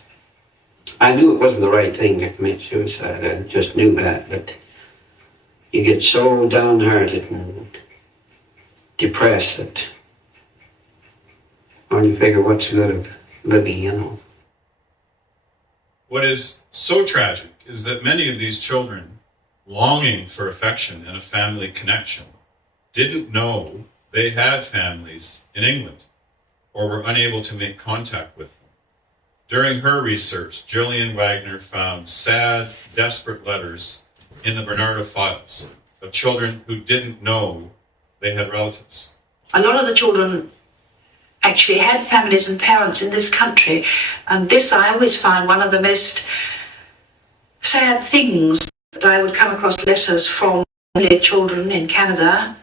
I knew it wasn't the right thing to commit suicide. I just knew that, but you get so downhearted and depressed that when you figure what's the good of living, you know. What is so tragic is that many of these children, longing for affection and a family connection, didn't know they had families in England or were unable to make contact with them. During her research, Gillian Wagner found sad, desperate letters in the Barnardo files of children who didn't know they had relatives. A lot of the children actually had families and parents in this country, and this I always find one of the most sad things, that I would come across letters from children in Canada,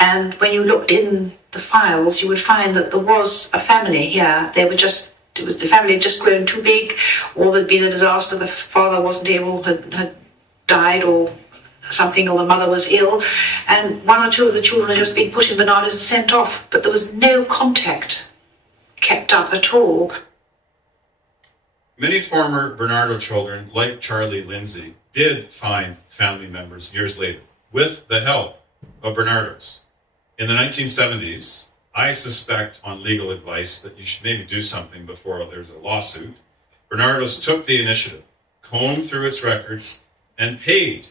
and when you looked in the files you would find that there was a family here. They were just the family had just grown too big, or there'd been a disaster, the father wasn't able, had died or something, or the mother was ill, and one or two of the children had just been put in Barnardo's and sent off, but there was no contact kept up at all. Many former Barnardo children, like Charlie Lindsay, did find family members years later with the help of Barnardo's. In the 1970s, I suspect on legal advice that you should maybe do something before there's a lawsuit. Barnardo's took the initiative, combed through its records, and paid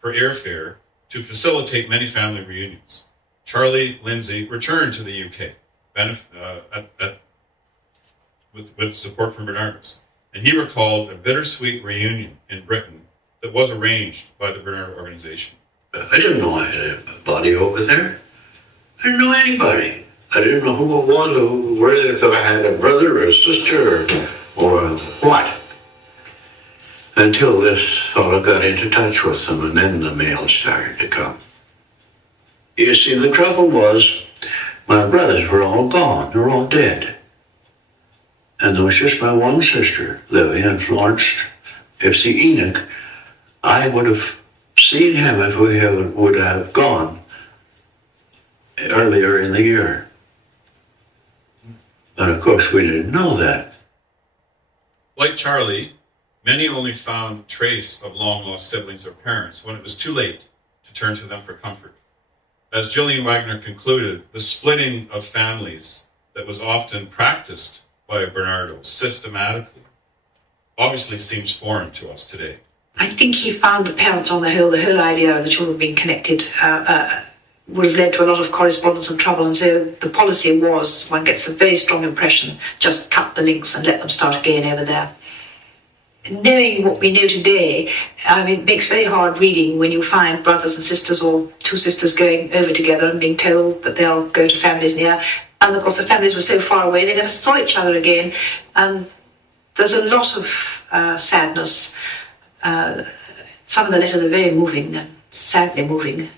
for airfare to facilitate many family reunions. Charlie Lindsay returned to the UK with support from Barnardo's, and he recalled a bittersweet reunion in Britain that was arranged by the Barnardo organization. I didn't know I had a body over there. I didn't know anybody. I didn't know who it was, or whether if I had a brother or a sister or what. Until this fellow got into touch with them, and then the mail started to come. You see, the trouble was, my brothers were all gone. They were all dead. And there was just my one sister living in Florence. If see Enoch, I would have seen him if we would have gone earlier in the year. But of course we didn't know that. Like Charlie, many only found trace of long-lost siblings or parents when it was too late to turn to them for comfort. As Gillian Wagner concluded, the splitting of families that was often practiced by Barnardo systematically obviously seems foreign to us today. I think he found the parents on the whole idea of the children being connected would have led to a lot of correspondence and trouble, and so the policy was, one gets a very strong impression, just cut the links and let them start again over there. Knowing what we know today, I mean, it makes very hard reading when you find brothers and sisters or two sisters going over together and being told that they'll go to families near, and of course the families were so far away they never saw each other again, and there's a lot of sadness. Some of the letters are very moving, sadly moving.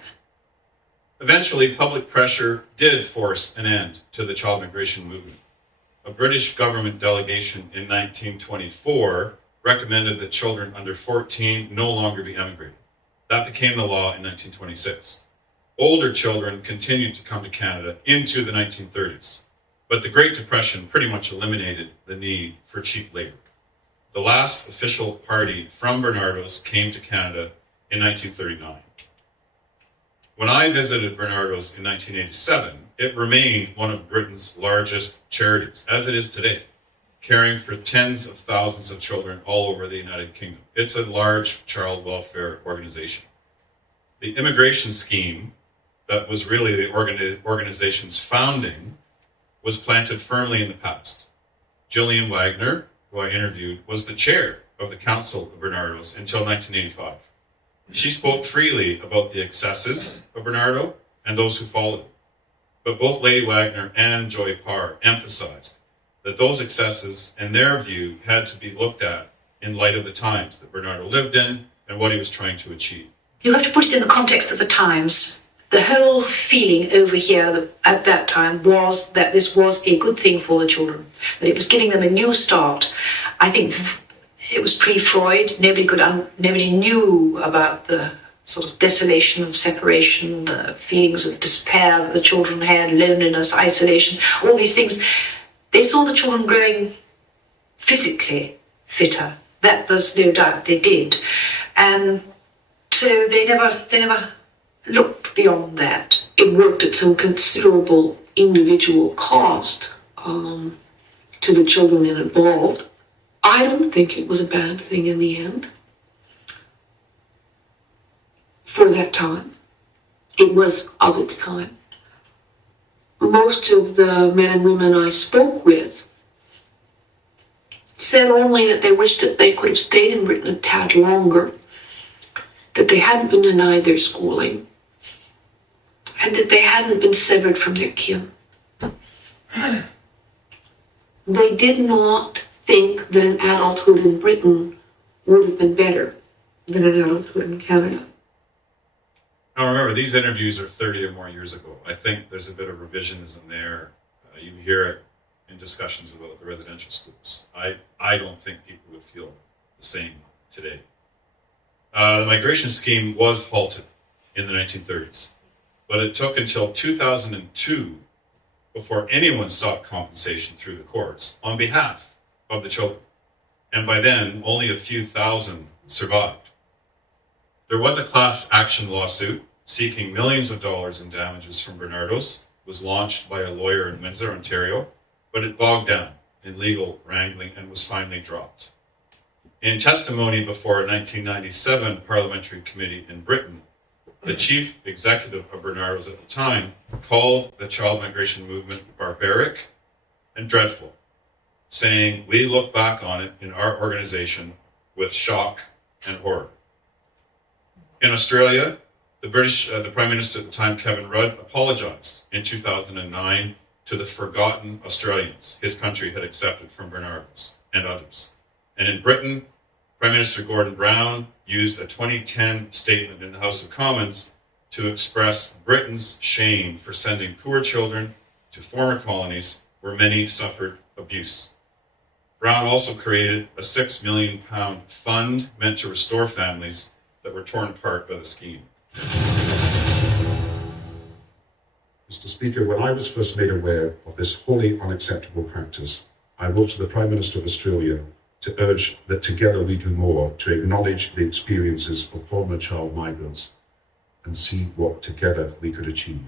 Eventually, public pressure did force an end to the child migration movement. A British government delegation in 1924 recommended that children under 14 no longer be emigrated. That became the law in 1926. Older children continued to come to Canada into the 1930s, but the Great Depression pretty much eliminated the need for cheap labor. The last official party from Barnardo's came to Canada in 1939. When I visited Barnardo's in 1987, it remained one of Britain's largest charities, as it is today, caring for tens of thousands of children all over the United Kingdom. It's a large child welfare organization. The immigration scheme that was really the organization's founding was planted firmly in the past. Gillian Wagner, who I interviewed, was the chair of the Council of Barnardo's until 1985. She spoke freely about the excesses of Barnardo and those who followed it. But both Lady Wagner and Joy Parr emphasized that those excesses, in their view, had to be looked at in light of the times that Barnardo lived in and what he was trying to achieve. You have to put it in the context of the times. The whole feeling over here at that time was that this was a good thing for the children, that it was giving them a new start. I think it was pre-Freud. Nobody knew about the sort of desolation and separation, the feelings of despair that the children had, loneliness, isolation, all these things. They saw the children growing physically fitter. That there's no doubt they did. And so they never looked beyond that. It worked at some considerable individual cost to the children involved. I don't think it was a bad thing in the end. For that time. It was of its time. Most of the men and women I spoke with said only that they wished that they could have stayed in Britain a tad longer, that they hadn't been denied their schooling, and that they hadn't been severed from their kin. They did not think that an adulthood in Britain would have been better than an adulthood in Canada. Now remember, these interviews are 30 or more years ago. I think there's a bit of revisionism there. You hear it in discussions about the residential schools. I don't think people would feel the same today. The migration scheme was halted in the 1930s, but it took until 2002 before anyone sought compensation through the courts on behalf of the children. And by then, only a few thousand survived. There was a class action lawsuit seeking millions of dollars in damages from Barnardo's. It was launched by a lawyer in Windsor, Ontario, but it bogged down in legal wrangling and was finally dropped. In testimony before a 1997 parliamentary committee in Britain, the chief executive of Barnardo's at the time called the child migration movement barbaric and dreadful, saying, "We look back on it in our organization with shock and horror." In Australia, the Prime Minister at the time, Kevin Rudd, apologized in 2009 to the forgotten Australians his country had accepted from Barnardo's and others. And in Britain, Prime Minister Gordon Brown used a 2010 statement in the House of Commons to express Britain's shame for sending poor children to former colonies where many suffered abuse. Brown also created a £6 million fund meant to restore families that were torn apart by the scheme. Mr. Speaker, when I was first made aware of this wholly unacceptable practice, I wrote to the Prime Minister of Australia to urge that together we do more to acknowledge the experiences of former child migrants and see what together we could achieve.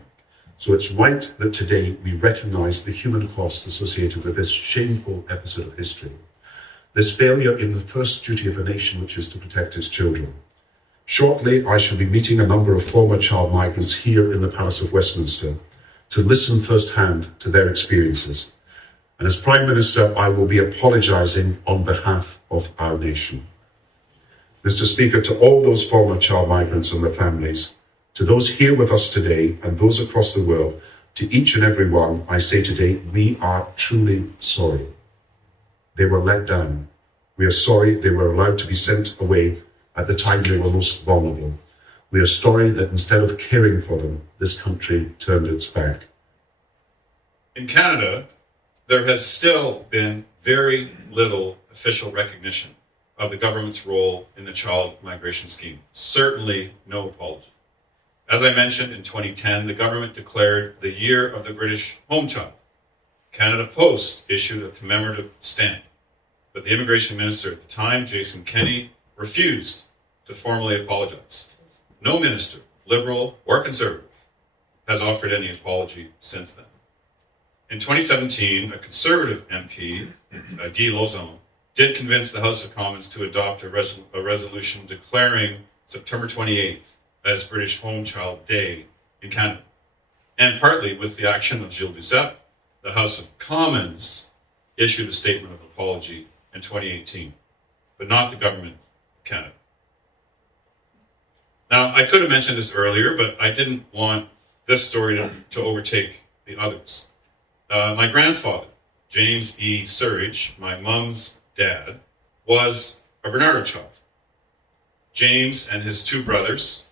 So it's right that today we recognise the human cost associated with this shameful episode of history, this failure in the first duty of a nation, which is to protect its children. Shortly, I shall be meeting a number of former child migrants here in the Palace of Westminster to listen firsthand to their experiences. And as Prime Minister, I will be apologising on behalf of our nation. Mr. Speaker, to all those former child migrants and their families, to those here with us today and those across the world, to each and every one, I say today, we are truly sorry. They were let down. We are sorry they were allowed to be sent away at the time they were most vulnerable. We are sorry that instead of caring for them, this country turned its back. In Canada, there has still been very little official recognition of the government's role in the child migration scheme. Certainly no apology. As I mentioned, in 2010, the government declared the Year of the British Home Child. Canada Post issued a commemorative stamp, but the immigration minister at the time, Jason Kenney, refused to formally apologize. No minister, Liberal or Conservative, has offered any apology since then. In 2017, a Conservative MP, Guy Lozon, did convince the House of Commons to adopt a resolution declaring September 28th as British Home Child Day in Canada. And partly with the action of Gilles Duceppe, the House of Commons issued a statement of apology in 2018, but not the government of Canada. Now, I could have mentioned this earlier, but I didn't want this story to overtake the others. My grandfather, James E. Surridge, my mom's dad, was a Barnardo child. James and his two brothers,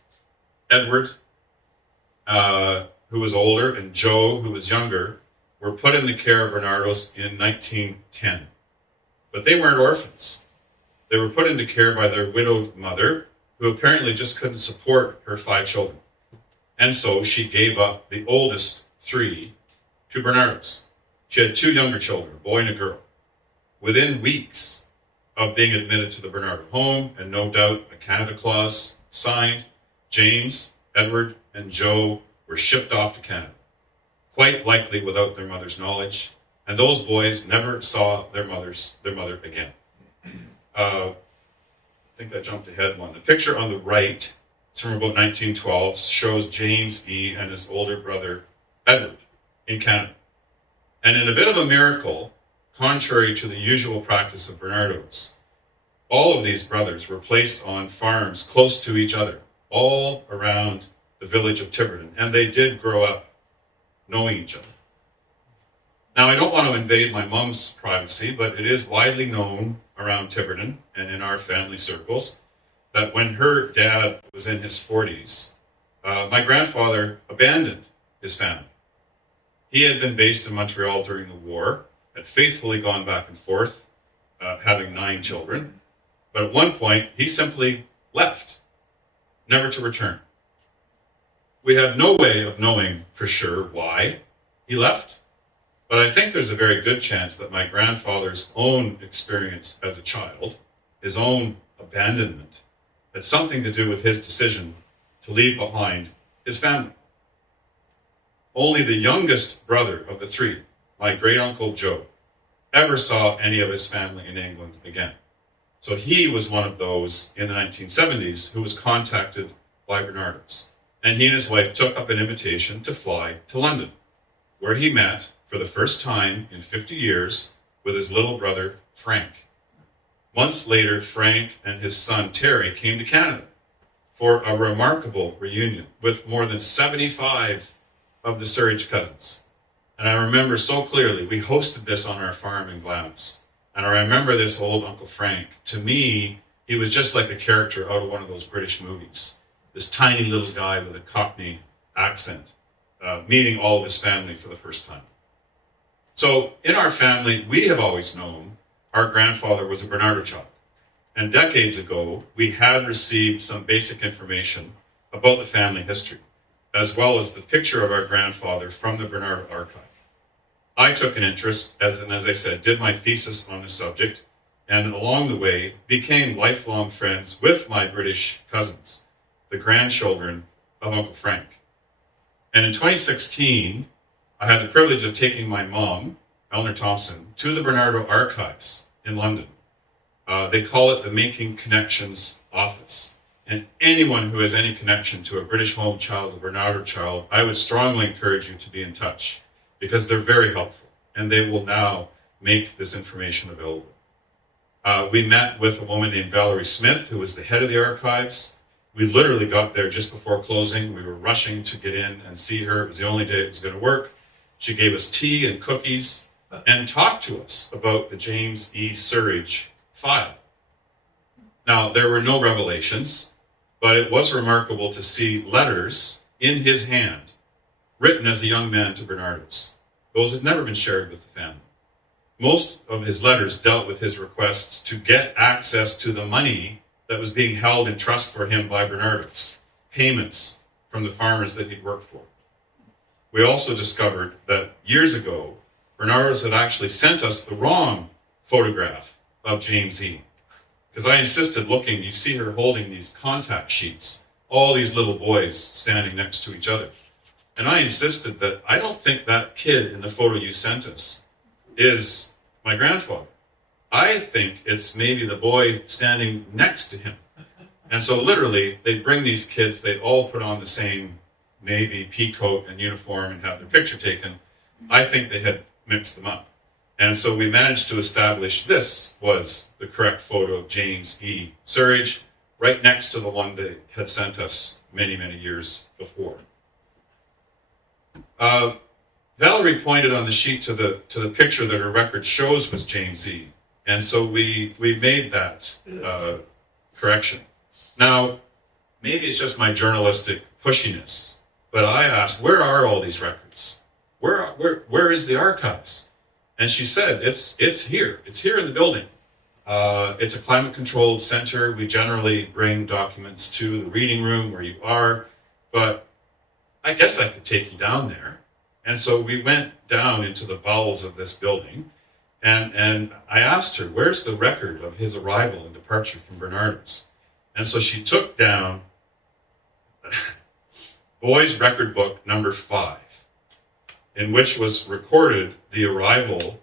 Edward, who was older, and Joe, who was younger, were put in the care of Barnardo's in 1910. But they weren't orphans. They were put into care by their widowed mother, who apparently just couldn't support her 5 children. And so she gave up the oldest 3 to Barnardo's. She had 2 younger children, a boy and a girl. Within weeks of being admitted to the Barnardo home, and no doubt a Canada clause signed, James, Edward, and Joe were shipped off to Canada, quite likely without their mother's knowledge, and those boys never saw their mother again. I think I jumped ahead one. The picture on the right, it's from about 1912, shows James E. and his older brother, Edward, in Canada. And in a bit of a miracle, contrary to the usual practice of Barnardo's, all of these brothers were placed on farms close to each other, all around the village of Tiverton, and they did grow up knowing each other. Now, I don't want to invade my mom's privacy, but it is widely known around Tiverton and in our family circles that when her dad was in his 40s, my grandfather abandoned his family. He had been based in Montreal during the war, had faithfully gone back and forth, having 9 children. But at one point, he simply left, never to return. We have no way of knowing for sure why he left, but I think there's a very good chance that my grandfather's own experience as a child, his own abandonment, had something to do with his decision to leave behind his family. Only the youngest brother of the 3, my great-uncle Joe, ever saw any of his family in England again. So he was one of those in the 1970s who was contacted by Barnardo's. And he and his wife took up an invitation to fly to London, where he met for the first time in 50 years with his little brother, Frank. Months later, Frank and his son, Terry, came to Canada for a remarkable reunion with more than 75 of the Surridge cousins. And I remember so clearly, we hosted this on our farm in Glamis. And I remember this old Uncle Frank. To me, he was just like a character out of one of those British movies. This tiny little guy with a Cockney accent, meeting all of his family for the first time. So in our family, we have always known our grandfather was a Barnardo child. And decades ago, we had received some basic information about the family history, as well as the picture of our grandfather from the Barnardo archive. I took an interest, as I said, did my thesis on the subject, and along the way became lifelong friends with my British cousins, the grandchildren of Uncle Frank. And in 2016, I had the privilege of taking my mom, Allan Thompson, to the Barnardo archives in London. They call it the Making Connections office. And anyone who has any connection to a British home child, a Barnardo child, I would strongly encourage you to be in touch, because they're very helpful, and they will now make this information available. We met with a woman named Valerie Smith, who was the head of the archives. We literally got there just before closing. We were rushing to get in and see her. It was the only day it was going to work. She gave us tea and cookies and talked to us about the James E. Surridge file. Now, there were no revelations, but it was remarkable to see letters in his hand written as a young man to Barnardo's. Those had never been shared with the family. Most of his letters dealt with his requests to get access to the money that was being held in trust for him by Barnardo's, payments from the farmers that he'd worked for. We also discovered that years ago, Barnardo's had actually sent us the wrong photograph of James E. Because I insisted looking, you see her holding these contact sheets, all these little boys standing next to each other. And I insisted that I don't think that kid in the photo you sent us is my grandfather. I think it's maybe the boy standing next to him. And so literally, they'd bring these kids, they'd all put on the same Navy pea coat and uniform and have their picture taken. I think they had mixed them up. And so we managed to establish this was the correct photo of James E. Surridge, right next to the one they had sent us many, many years before. Valerie pointed on the sheet to the picture that her record shows was James E. And so we made that correction. Now, maybe it's just my journalistic pushiness, but I asked, where are all these records? Where is the archives? And she said, it's here. It's here in the building. It's a climate-controlled center. We generally bring documents to the reading room where you are, but I guess I could take you down there. And so we went down into the bowels of this building, and I asked her, where's the record of his arrival and departure from Barnardo's? And so she took down Boy's Record Book number 5, in which was recorded the arrival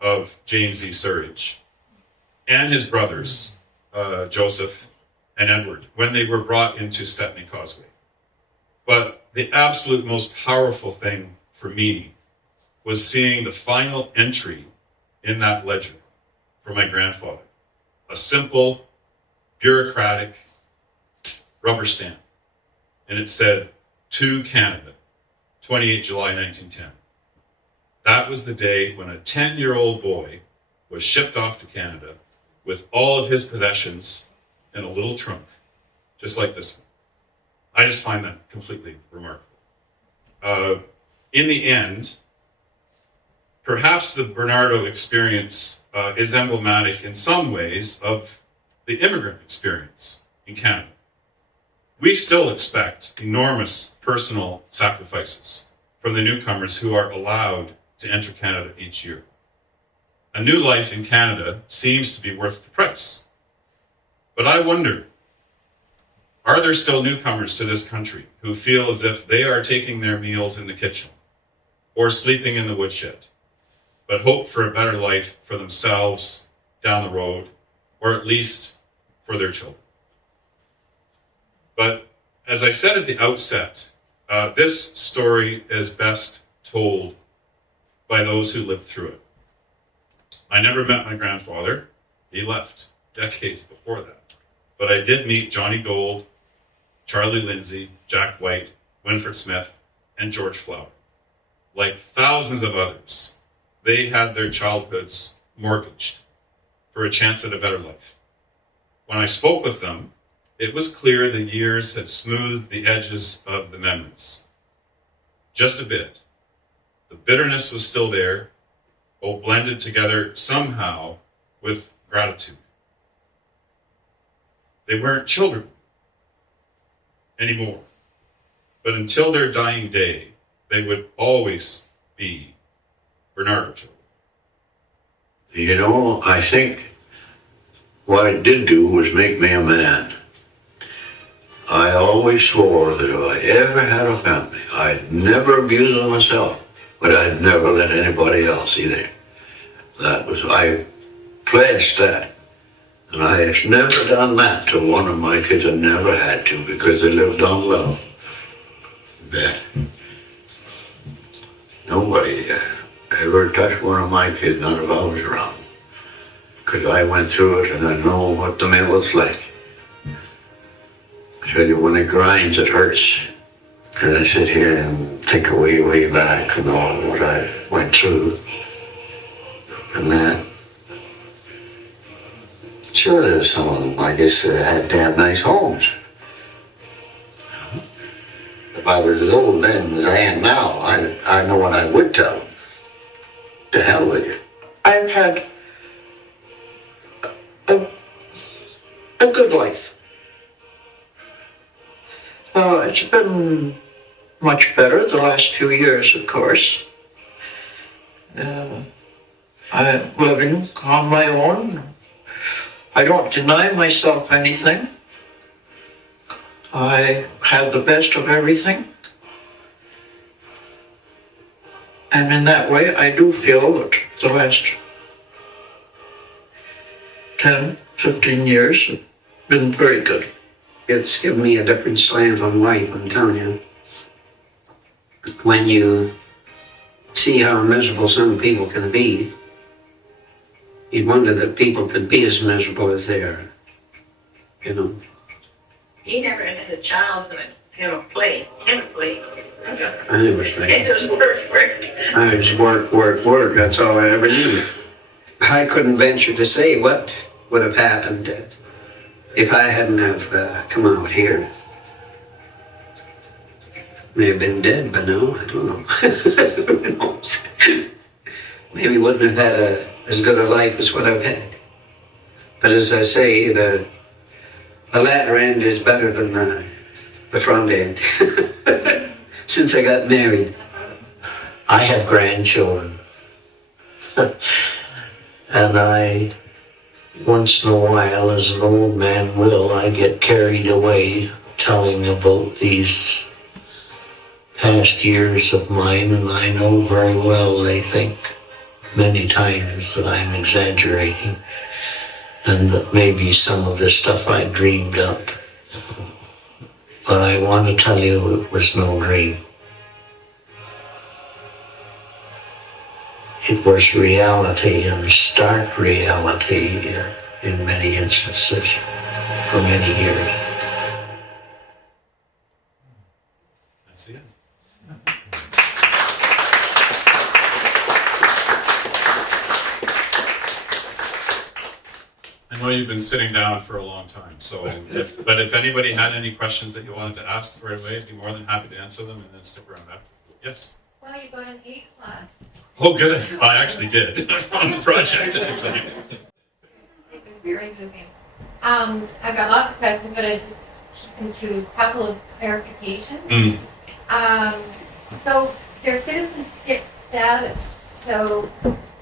of James E. Surridge and his brothers, Joseph and Edward, when they were brought into Stepney Causeway. But the absolute most powerful thing for me was seeing the final entry in that ledger for my grandfather. A simple, bureaucratic rubber stamp. And it said, to Canada, 28 July 1910. That was the day when a 10-year-old boy was shipped off to Canada with all of his possessions in a little trunk, just like this one. I just find that completely remarkable. In the end, Perhaps the Barnardo experience is emblematic in some ways of the immigrant experience in Canada. We still expect enormous personal sacrifices from the newcomers who are allowed to enter Canada each year. A new life in Canada seems to be worth the price. But I wonder, are there still newcomers to this country who feel as if they are taking their meals in the kitchen or sleeping in the woodshed, but hope for a better life for themselves down the road, or at least for their children? But as I said at the outset, this story is best told by those who lived through it. I never met my grandfather. He left decades before that. But I did meet Johnny Gold, Charlie Lindsay, Jack White, Winfred Smith, and George Flower. Like thousands of others, they had their childhoods mortgaged for a chance at a better life. When I spoke with them, it was clear the years had smoothed the edges of the memories. Just a bit. The bitterness was still there, all blended together somehow with gratitude. They weren't children anymore, but until their dying day, they would always be Barnardo children. You know, I think what it did do was make me a man. I always swore that if I ever had a family, I'd never abuse them myself, but I'd never let anybody else either. I pledged that. And I have never done that to one of my kids. I never had to, because they lived on love. But nobody ever touched one of my kids, none of I was around. Because I went through it and I know what the mill was like. I tell you, when it grinds, it hurts. And I sit here and think way back and all what I went through. And that. Sure, there's some of them, I guess, that had damn nice homes. If I was as old then as I am now, I know what I would tell them. To hell with you. I've had a good life. It's been much better the last few years, of course. I'm living on my own. I don't deny myself anything. I have the best of everything. And in that way, I do feel that the last 10, 15 years have been very good. It's given me a different slant on life, I'm telling you. When you see how miserable some people can be, you'd wonder that people could be as miserable as they are. You know? He never had a childhood in a plate. I was like, It was work. I was work, that's all I ever knew. I couldn't venture to say what would have happened if I hadn't have come out here. May have been dead by now, I don't know. Who knows? Maybe wouldn't have had as good a life as what I've had. But as I say, the latter end is better than the front end. Since I got married. I have grandchildren. And I, once in a while, as an old man will, I get carried away telling about these past years of mine, and I know very well they think many times that I'm exaggerating and that maybe some of the stuff I dreamed up. But I want to tell you it was no dream. It was reality, and stark reality in many instances for many years. That's it. I know you've been sitting down for a long time, but if anybody had any questions that you wanted to ask right away, I'd be more than happy to answer them and then stick around after. Yes? Well, you got an A+. Oh, good. I actually did on the project. I tell you. It was very moving. I've got lots of questions, but I just keep them to a couple of clarifications. So their citizenship status. So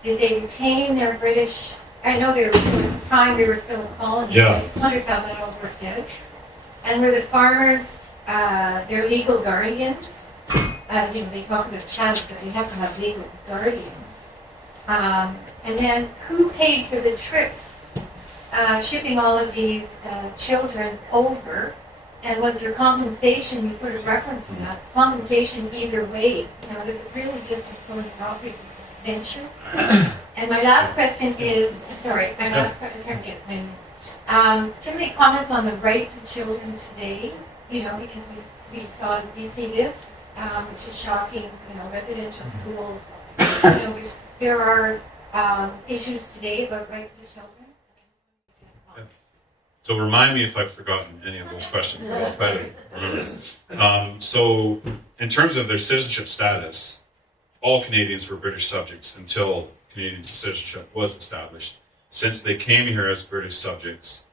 did they retain their British? I know there was a time we were still a colony. Yeah. I just wondered how that all worked out. And were the farmers their legal guardians? They talk about chattel, but you have to have legal guardians. And then who paid for the trips, shipping all of these children over? And was there compensation? You sort of referenced that. Compensation either way. Was it really just a philanthropic venture? And my last question is, my last question, I can't get my do you have any comments on the rights of children today? Because we see this, which is shocking, residential schools. There are issues today about rights of children. So remind me if I've forgotten any of those questions, but I'll try to remember. So in terms of their citizenship status, all Canadians were British subjects until Canadian citizenship was established. Since they came here as British subjects,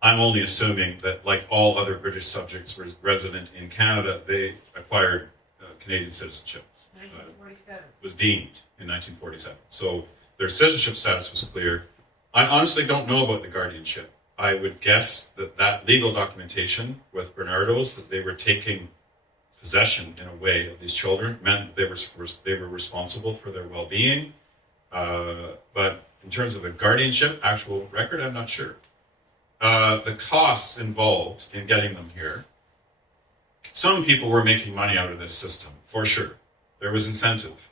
I'm only assuming that, like all other British subjects resident in Canada, they acquired Canadian citizenship. 1947. Was deemed in 1947. So their citizenship status was clear. I honestly don't know about the guardianship. I would guess that legal documentation with Barnardo's, that they were taking possession in a way of these children, meant that they were responsible for their well-being. But in terms of the guardianship, actual record, I'm not sure. The costs involved in getting them here, some people were making money out of this system, for sure. There was incentive.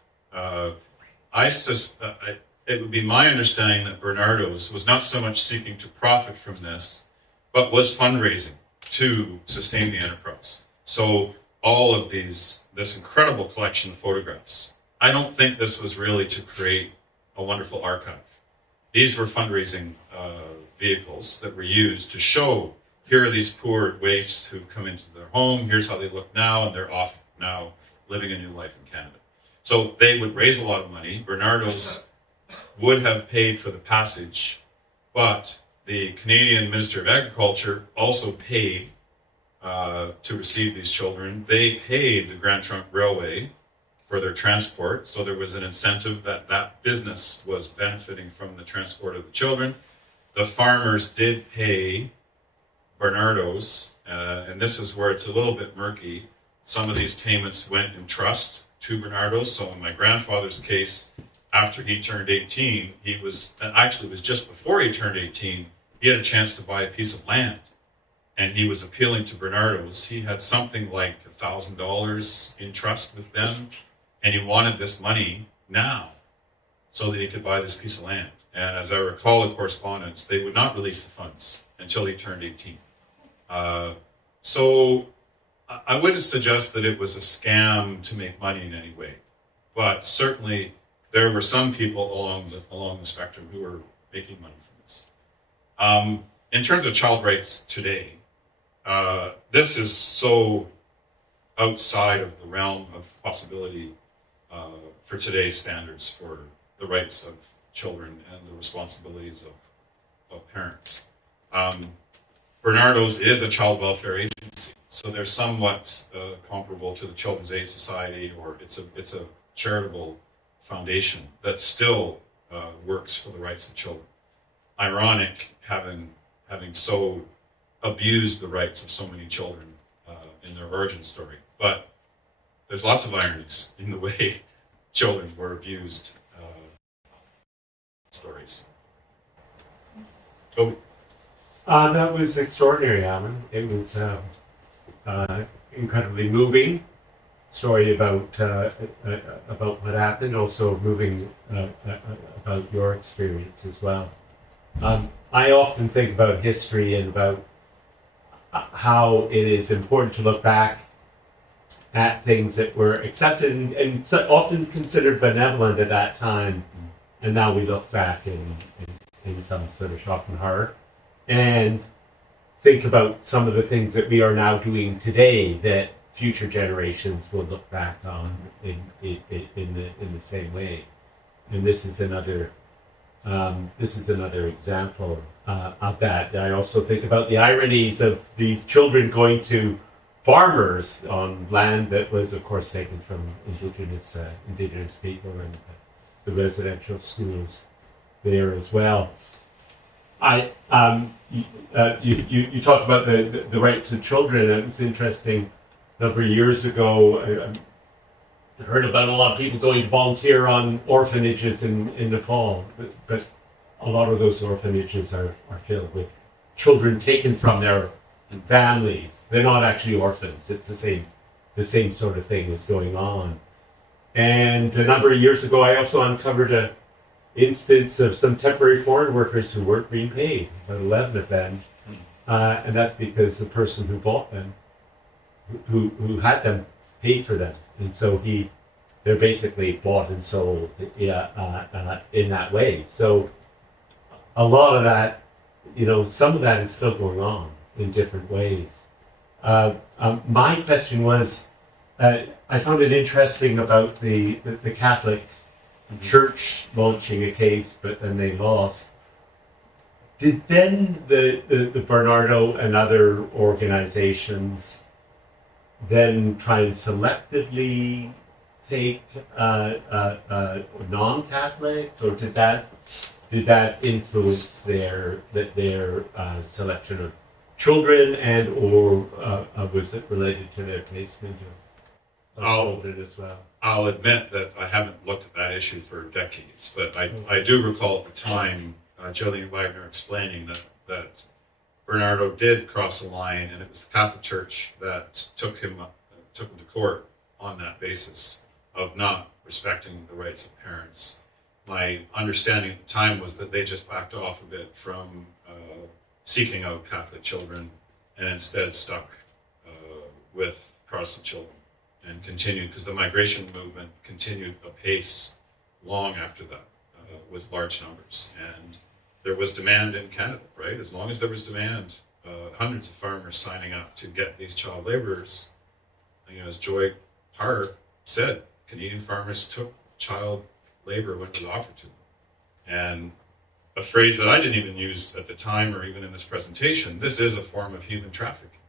It would be my understanding that Barnardo's was not so much seeking to profit from this, but was fundraising to sustain the enterprise. So all of this incredible collection of photographs, I don't think this was really to create a wonderful archive. These were fundraising vehicles that were used to show, here are these poor waifs who've come into their home, here's how they look now, and they're off now living a new life in Canada. So they would raise a lot of money. Barnardo's would have paid for the passage, but the Canadian Minister of Agriculture also paid to receive these children. They paid the Grand Trunk Railway for their transport, so there was an incentive that business was benefiting from the transport of the children. The farmers did pay Barnardo's, and this is where it's a little bit murky. Some of these payments went in trust to Barnardo's. So in my grandfather's case, after he turned 18, it was just before he turned 18, he had a chance to buy a piece of land. And he was appealing to Barnardo's. He had something like $1,000 in trust with them, and he wanted this money now so that he could buy this piece of land. And as I recall the correspondence, they would not release the funds until he turned 18. So I wouldn't suggest that it was a scam to make money in any way, but certainly there were some people along the spectrum who were making money from this. In terms of child rights today, this is so outside of the realm of possibility for today's standards for the rights of children and the responsibilities of parents. Barnardo's is a child welfare agency, so they're somewhat comparable to the Children's Aid Society, or it's a charitable foundation that still works for the rights of children. Ironic, having so abused the rights of so many children in their origin story, but there's lots of ironies in the way children were abused. Stories. Oh. That was extraordinary, Allan. It was incredibly moving story about what happened. Also moving about your experience as well. I often think about history and about how it is important to look back at things that were accepted and often considered benevolent at that time. And now we look back in some sort of shock and horror, and think about some of the things that we are now doing today that future generations will look back on in the same way. and this is another example of that. I also think about the ironies of these children going to farmers on land that was, of course, taken from indigenous people, and the residential schools there as well. You talked about the rights of children. It was interesting. A number of years ago, I heard about a lot of people going to volunteer on orphanages in Nepal, but a lot of those orphanages are filled with children taken from their families. They're not actually orphans. It's the same sort of thing is going on. And a number of years ago, I also uncovered an instance of some temporary foreign workers who weren't being paid, about 11 of them, and that's because the person who bought them, who had them, paid for them, and so they're basically bought and sold in that way. So a lot of that, some of that is still going on in different ways. My question was, I found it interesting about the Catholic Church launching a case, but then they lost. Did then the Barnardo and other organizations then try and selectively take non-Catholics, or did that influence their selection of children, and or was it related to their placement of children as well? I'll admit that I haven't looked at that issue for decades, but I do recall at the time Jillian Wagner explaining that Barnardo did cross a line, and it was the Catholic Church that took him to court on that basis of not respecting the rights of parents. My understanding at the time was that they just backed off a bit from seeking out Catholic children and instead stuck with Protestant children and continued, because the migration movement continued apace long after that with large numbers. And there was demand in Canada, right? As long as there was demand, hundreds of farmers signing up to get these child laborers. As Joy Parr said, Canadian farmers took child labor when it was offered to them. And a phrase that I didn't even use at the time or even in this presentation, this is a form of human trafficking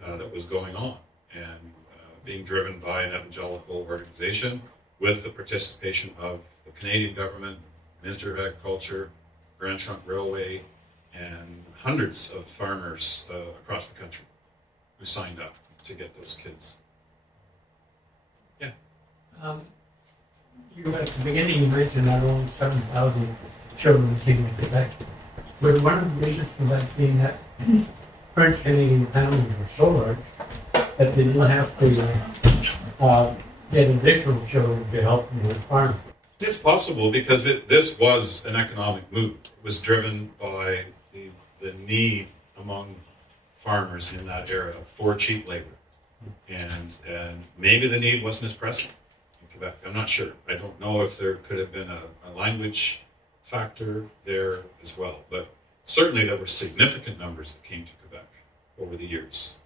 that was going on and being driven by an evangelical organization with the participation of the Canadian government, Ministry of Agriculture, Grand Trunk Railway, and hundreds of farmers across the country who signed up to get those kids. Yeah. You at the beginning you mentioned that only 7,000 children came to Quebec. But one of the reasons for that being that French Canadian families were so large that they didn't have to get additional children to help them with farming. It's possible because this was an economic move. It was driven by the need among farmers in that era for cheap labor. And maybe the need wasn't as pressing in Quebec. I'm not sure. I don't know if there could have been a language factor there as well. But certainly there were significant numbers that came to Quebec over the years.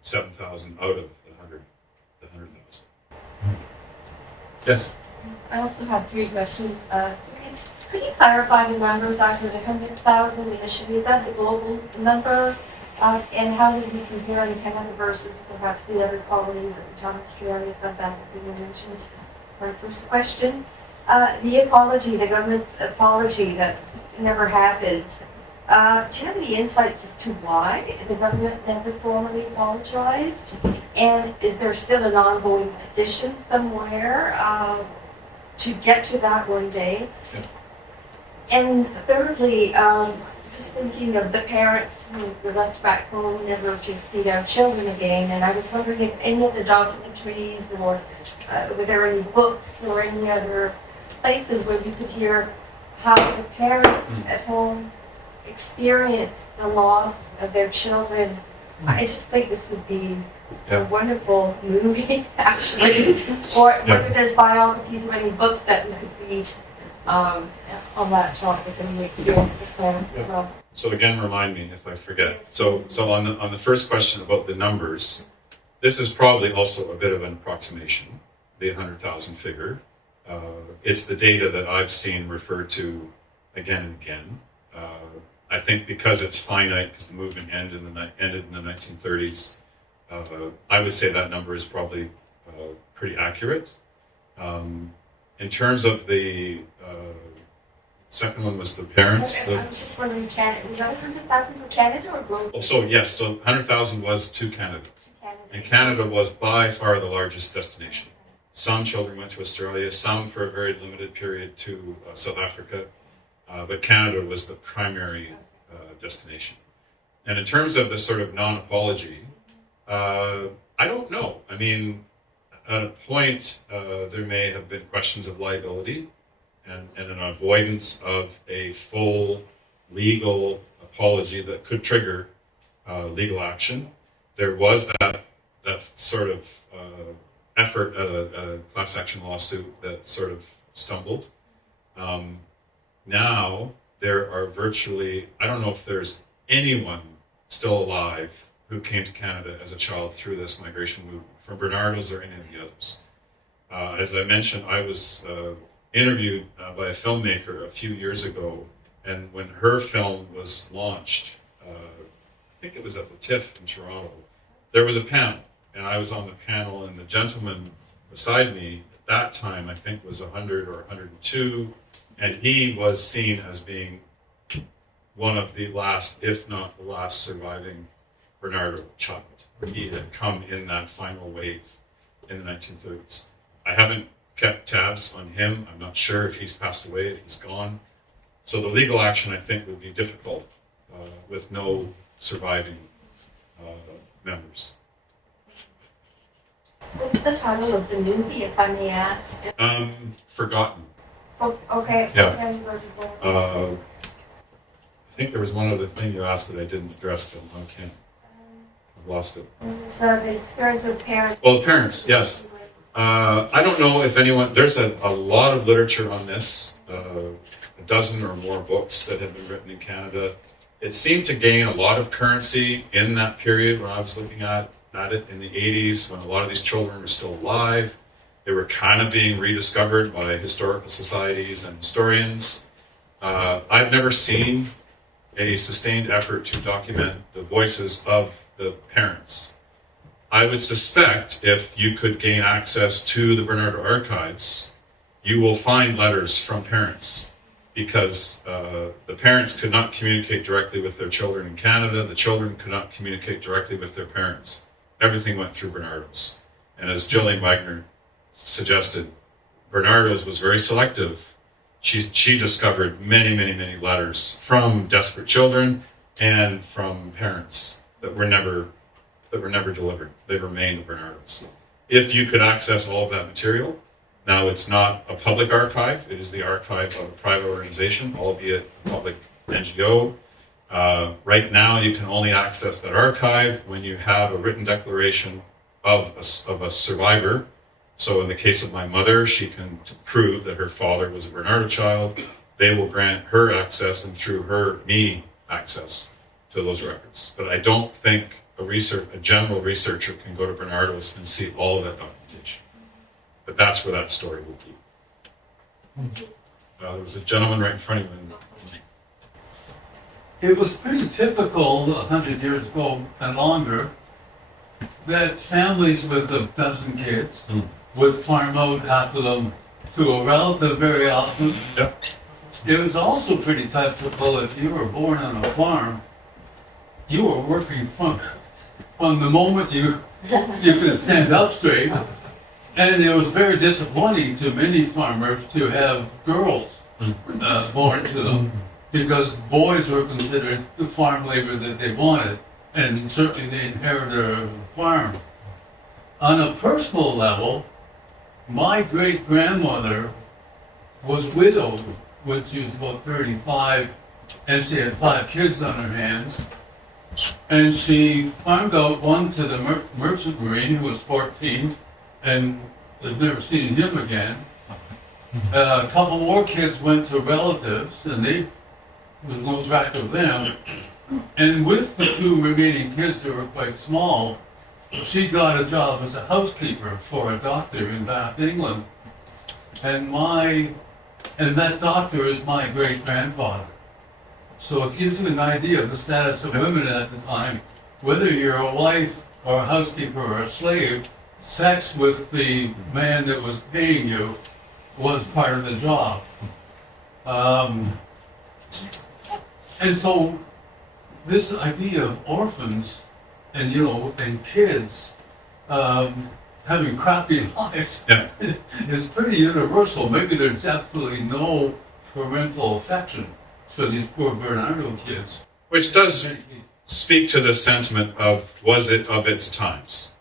7,000 out of the 100,000. Yes? I also have 3 questions. Could you clarify the numbers after the 100,000 initially? Is that the global number? And how did we compare in Canada versus perhaps the other colonies at the time, Australia, South Africa, you mentioned? That's my first question. The apology, the government's apology that never happened. Do you have any insights as to why the government never formally apologized? And is there still an ongoing petition somewhere to get to that one day? Yeah. And thirdly, just thinking of the parents who were left back home, never to see their children again, and I was wondering if any of the documentaries or were there any books or any other places where you could hear how the parents at home experienced the loss of their children. I just think this would be a wonderful movie, actually. Or whether there's biographies or any books that we could read on that topic and the experience of parents as well. So again, remind me if I forget. So on the first question about the numbers, this is probably also a bit of an approximation, the 100,000 figure. It's the data that I've seen referred to again and again. I think because it's finite, because the movement ended in the 1930s, I would say that number is probably pretty accurate. In terms of the second one was the parents. Okay, I was just wondering, Canada, was that 100,000 for Canada or global? So yes, so 100,000 was to Canada. And Canada was by far the largest destination. Some children went to Australia, some for a very limited period to South Africa, but Canada was the primary destination. And in terms of the sort of non-apology, I don't know. I mean, at a point, there may have been questions of liability and an avoidance of a full legal apology that could trigger legal action. There was that sort of effort at a class action lawsuit that sort of stumbled. Now there are virtually, I don't know if there's anyone still alive who came to Canada as a child through this migration movement, from Barnardo's or any of the others. As I mentioned, I was interviewed by a filmmaker a few years ago, and when her film was launched, I think it was at the TIFF in Toronto, there was a panel, and I was on the panel, and the gentleman beside me at that time, I think was 100 or 102, and he was seen as being one of the last, if not the last, surviving Barnardo child. He had come in that final wave in the 1930s. I haven't kept tabs on him. I'm not sure if he's passed away, if he's gone. So the legal action, I think, would be difficult with no surviving members. What's the title of the movie, if I may ask? Forgotten. Oh, okay. Yeah. I think there was one other thing you asked that I didn't address, but I can't. I've lost it. It was the experience of parents. Well, the parents, yes. I don't know if anyone, there's a lot of literature on this, a dozen or more books that have been written in Canada. It seemed to gain a lot of currency in that period when I was looking at it in the 80s, when a lot of these children were still alive. They were kind of being rediscovered by historical societies and historians. I've never seen a sustained effort to document the voices of the parents. I would suspect if you could gain access to the Barnardo archives, you will find letters from parents, because the parents could not communicate directly with their children in Canada. The children could not communicate directly with their parents. Everything went through Barnardo's. And as Jillian Wagner suggested, Barnardo's was very selective. She discovered many, many, many letters from desperate children and from parents that were never delivered. They remained at Barnardo's. If you could access all of that material, now it's not a public archive, it is the archive of a private organization, albeit a public NGO. Right now you can only access that archive when you have a written declaration of a survivor. So in the case of my mother, she can prove that her father was a Barnardo child. They will grant her access, and through her, me access to those records. But I don't think a general researcher can go to Barnardo's and see all of that documentation. But that's where that story will be. There was a gentleman right in front of you. It was pretty typical 100 years ago and longer that families with a dozen kids would farm out half of them to a relative very often. Yep. It was also pretty typical if you were born on a farm, you were working from the moment you could stand up straight. And it was very disappointing to many farmers to have girls born to them, because boys were considered the farm labor that they wanted, and certainly the inheritor of the farm. On a personal level, my great-grandmother was widowed when she was about 35, and she had 5 kids on her hands. And she farmed out one to the merchant marine, who was 14, and I've never seen him again. A couple more kids went to relatives, and there was no track of them. And with the 2 remaining kids that were quite small, she got a job as a housekeeper for a doctor in Bath, England. And that doctor is my great-grandfather. So it gives you an idea of the status of women at the time. Whether you're a wife or a housekeeper or a slave, sex with the man that was paying you was part of the job. And so this idea of orphans and, and kids having crappy lives is pretty universal. Maybe there's absolutely no parental affection for these poor Barnardo kids. Which does speak to the sentiment of, was it of its times?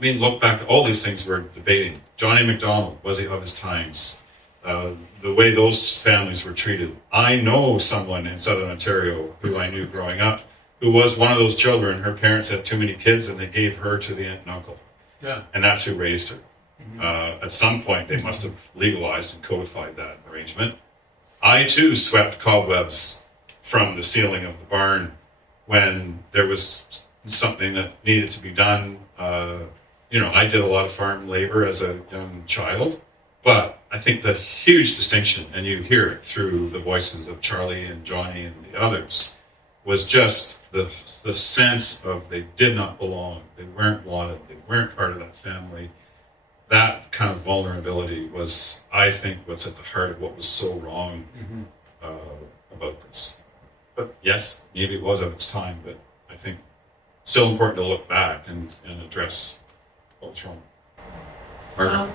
Look back at all these things we're debating. Johnny MacDonald, was he of his times? The way those families were treated. I know someone in Southern Ontario who I knew growing up who was one of those children. Her parents had too many kids and they gave her to the aunt and uncle. Yeah. And that's who raised her. At some point, they must have legalized and codified that arrangement. I, too, swept cobwebs from the ceiling of the barn when there was something that needed to be done. I did a lot of farm labor as a young child, but I think the huge distinction, and you hear it through the voices of Charlie and Johnny and the others, was just the sense of they did not belong, they weren't wanted, they weren't part of that family. That kind of vulnerability was, I think, what's at the heart of what was so wrong about this. But yes, maybe it was of its time, but I think still important to look back and address what was wrong. Margaret?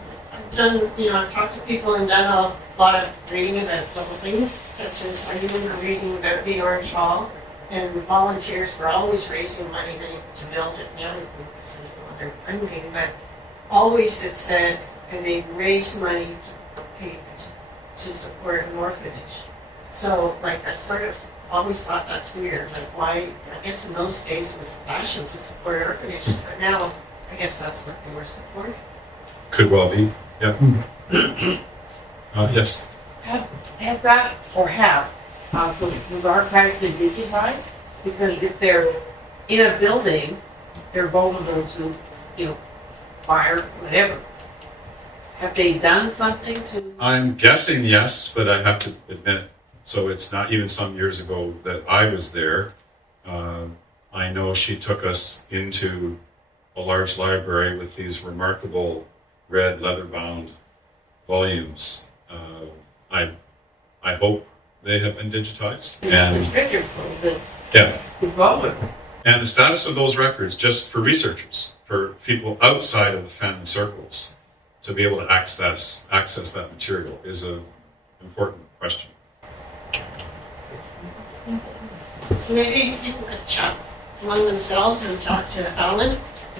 I've talked to people and done a lot of reading about little things, such as I remember reading about the Orange Hall, and volunteers were always raising money to build it. Now it's sort of under funding, but always it said, and they raised money to support an orphanage. So, I sort of always thought that's weird. Why? I guess in those days it was fashion to support orphanages, but now I guess that's what they were supporting. Could well be, yeah. Yes. Has that, or have, those archives been digitized? Because if they're in a building, they're vulnerable to, fire, whatever. Have they done something to? I'm guessing yes, but I have to admit, so it's not even some years ago that I was there. I know she took us into a large library with these remarkable red leather-bound volumes. I hope they have been digitized. And yeah. And the status of those records, just for researchers, for people outside of the family circles, to be able to access that material is an important question. So maybe people could chat among themselves and talk to Allan,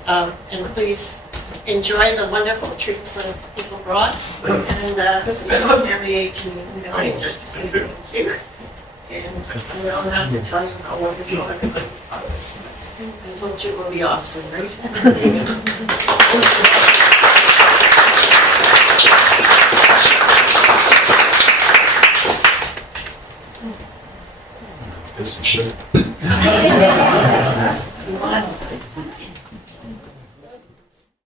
and please enjoy the wonderful treats that people brought. And this is every 18 just to say thank you. And I don't have to tell you how wonderful everybody thought this was. I told you it will be awesome, right? It's some shit.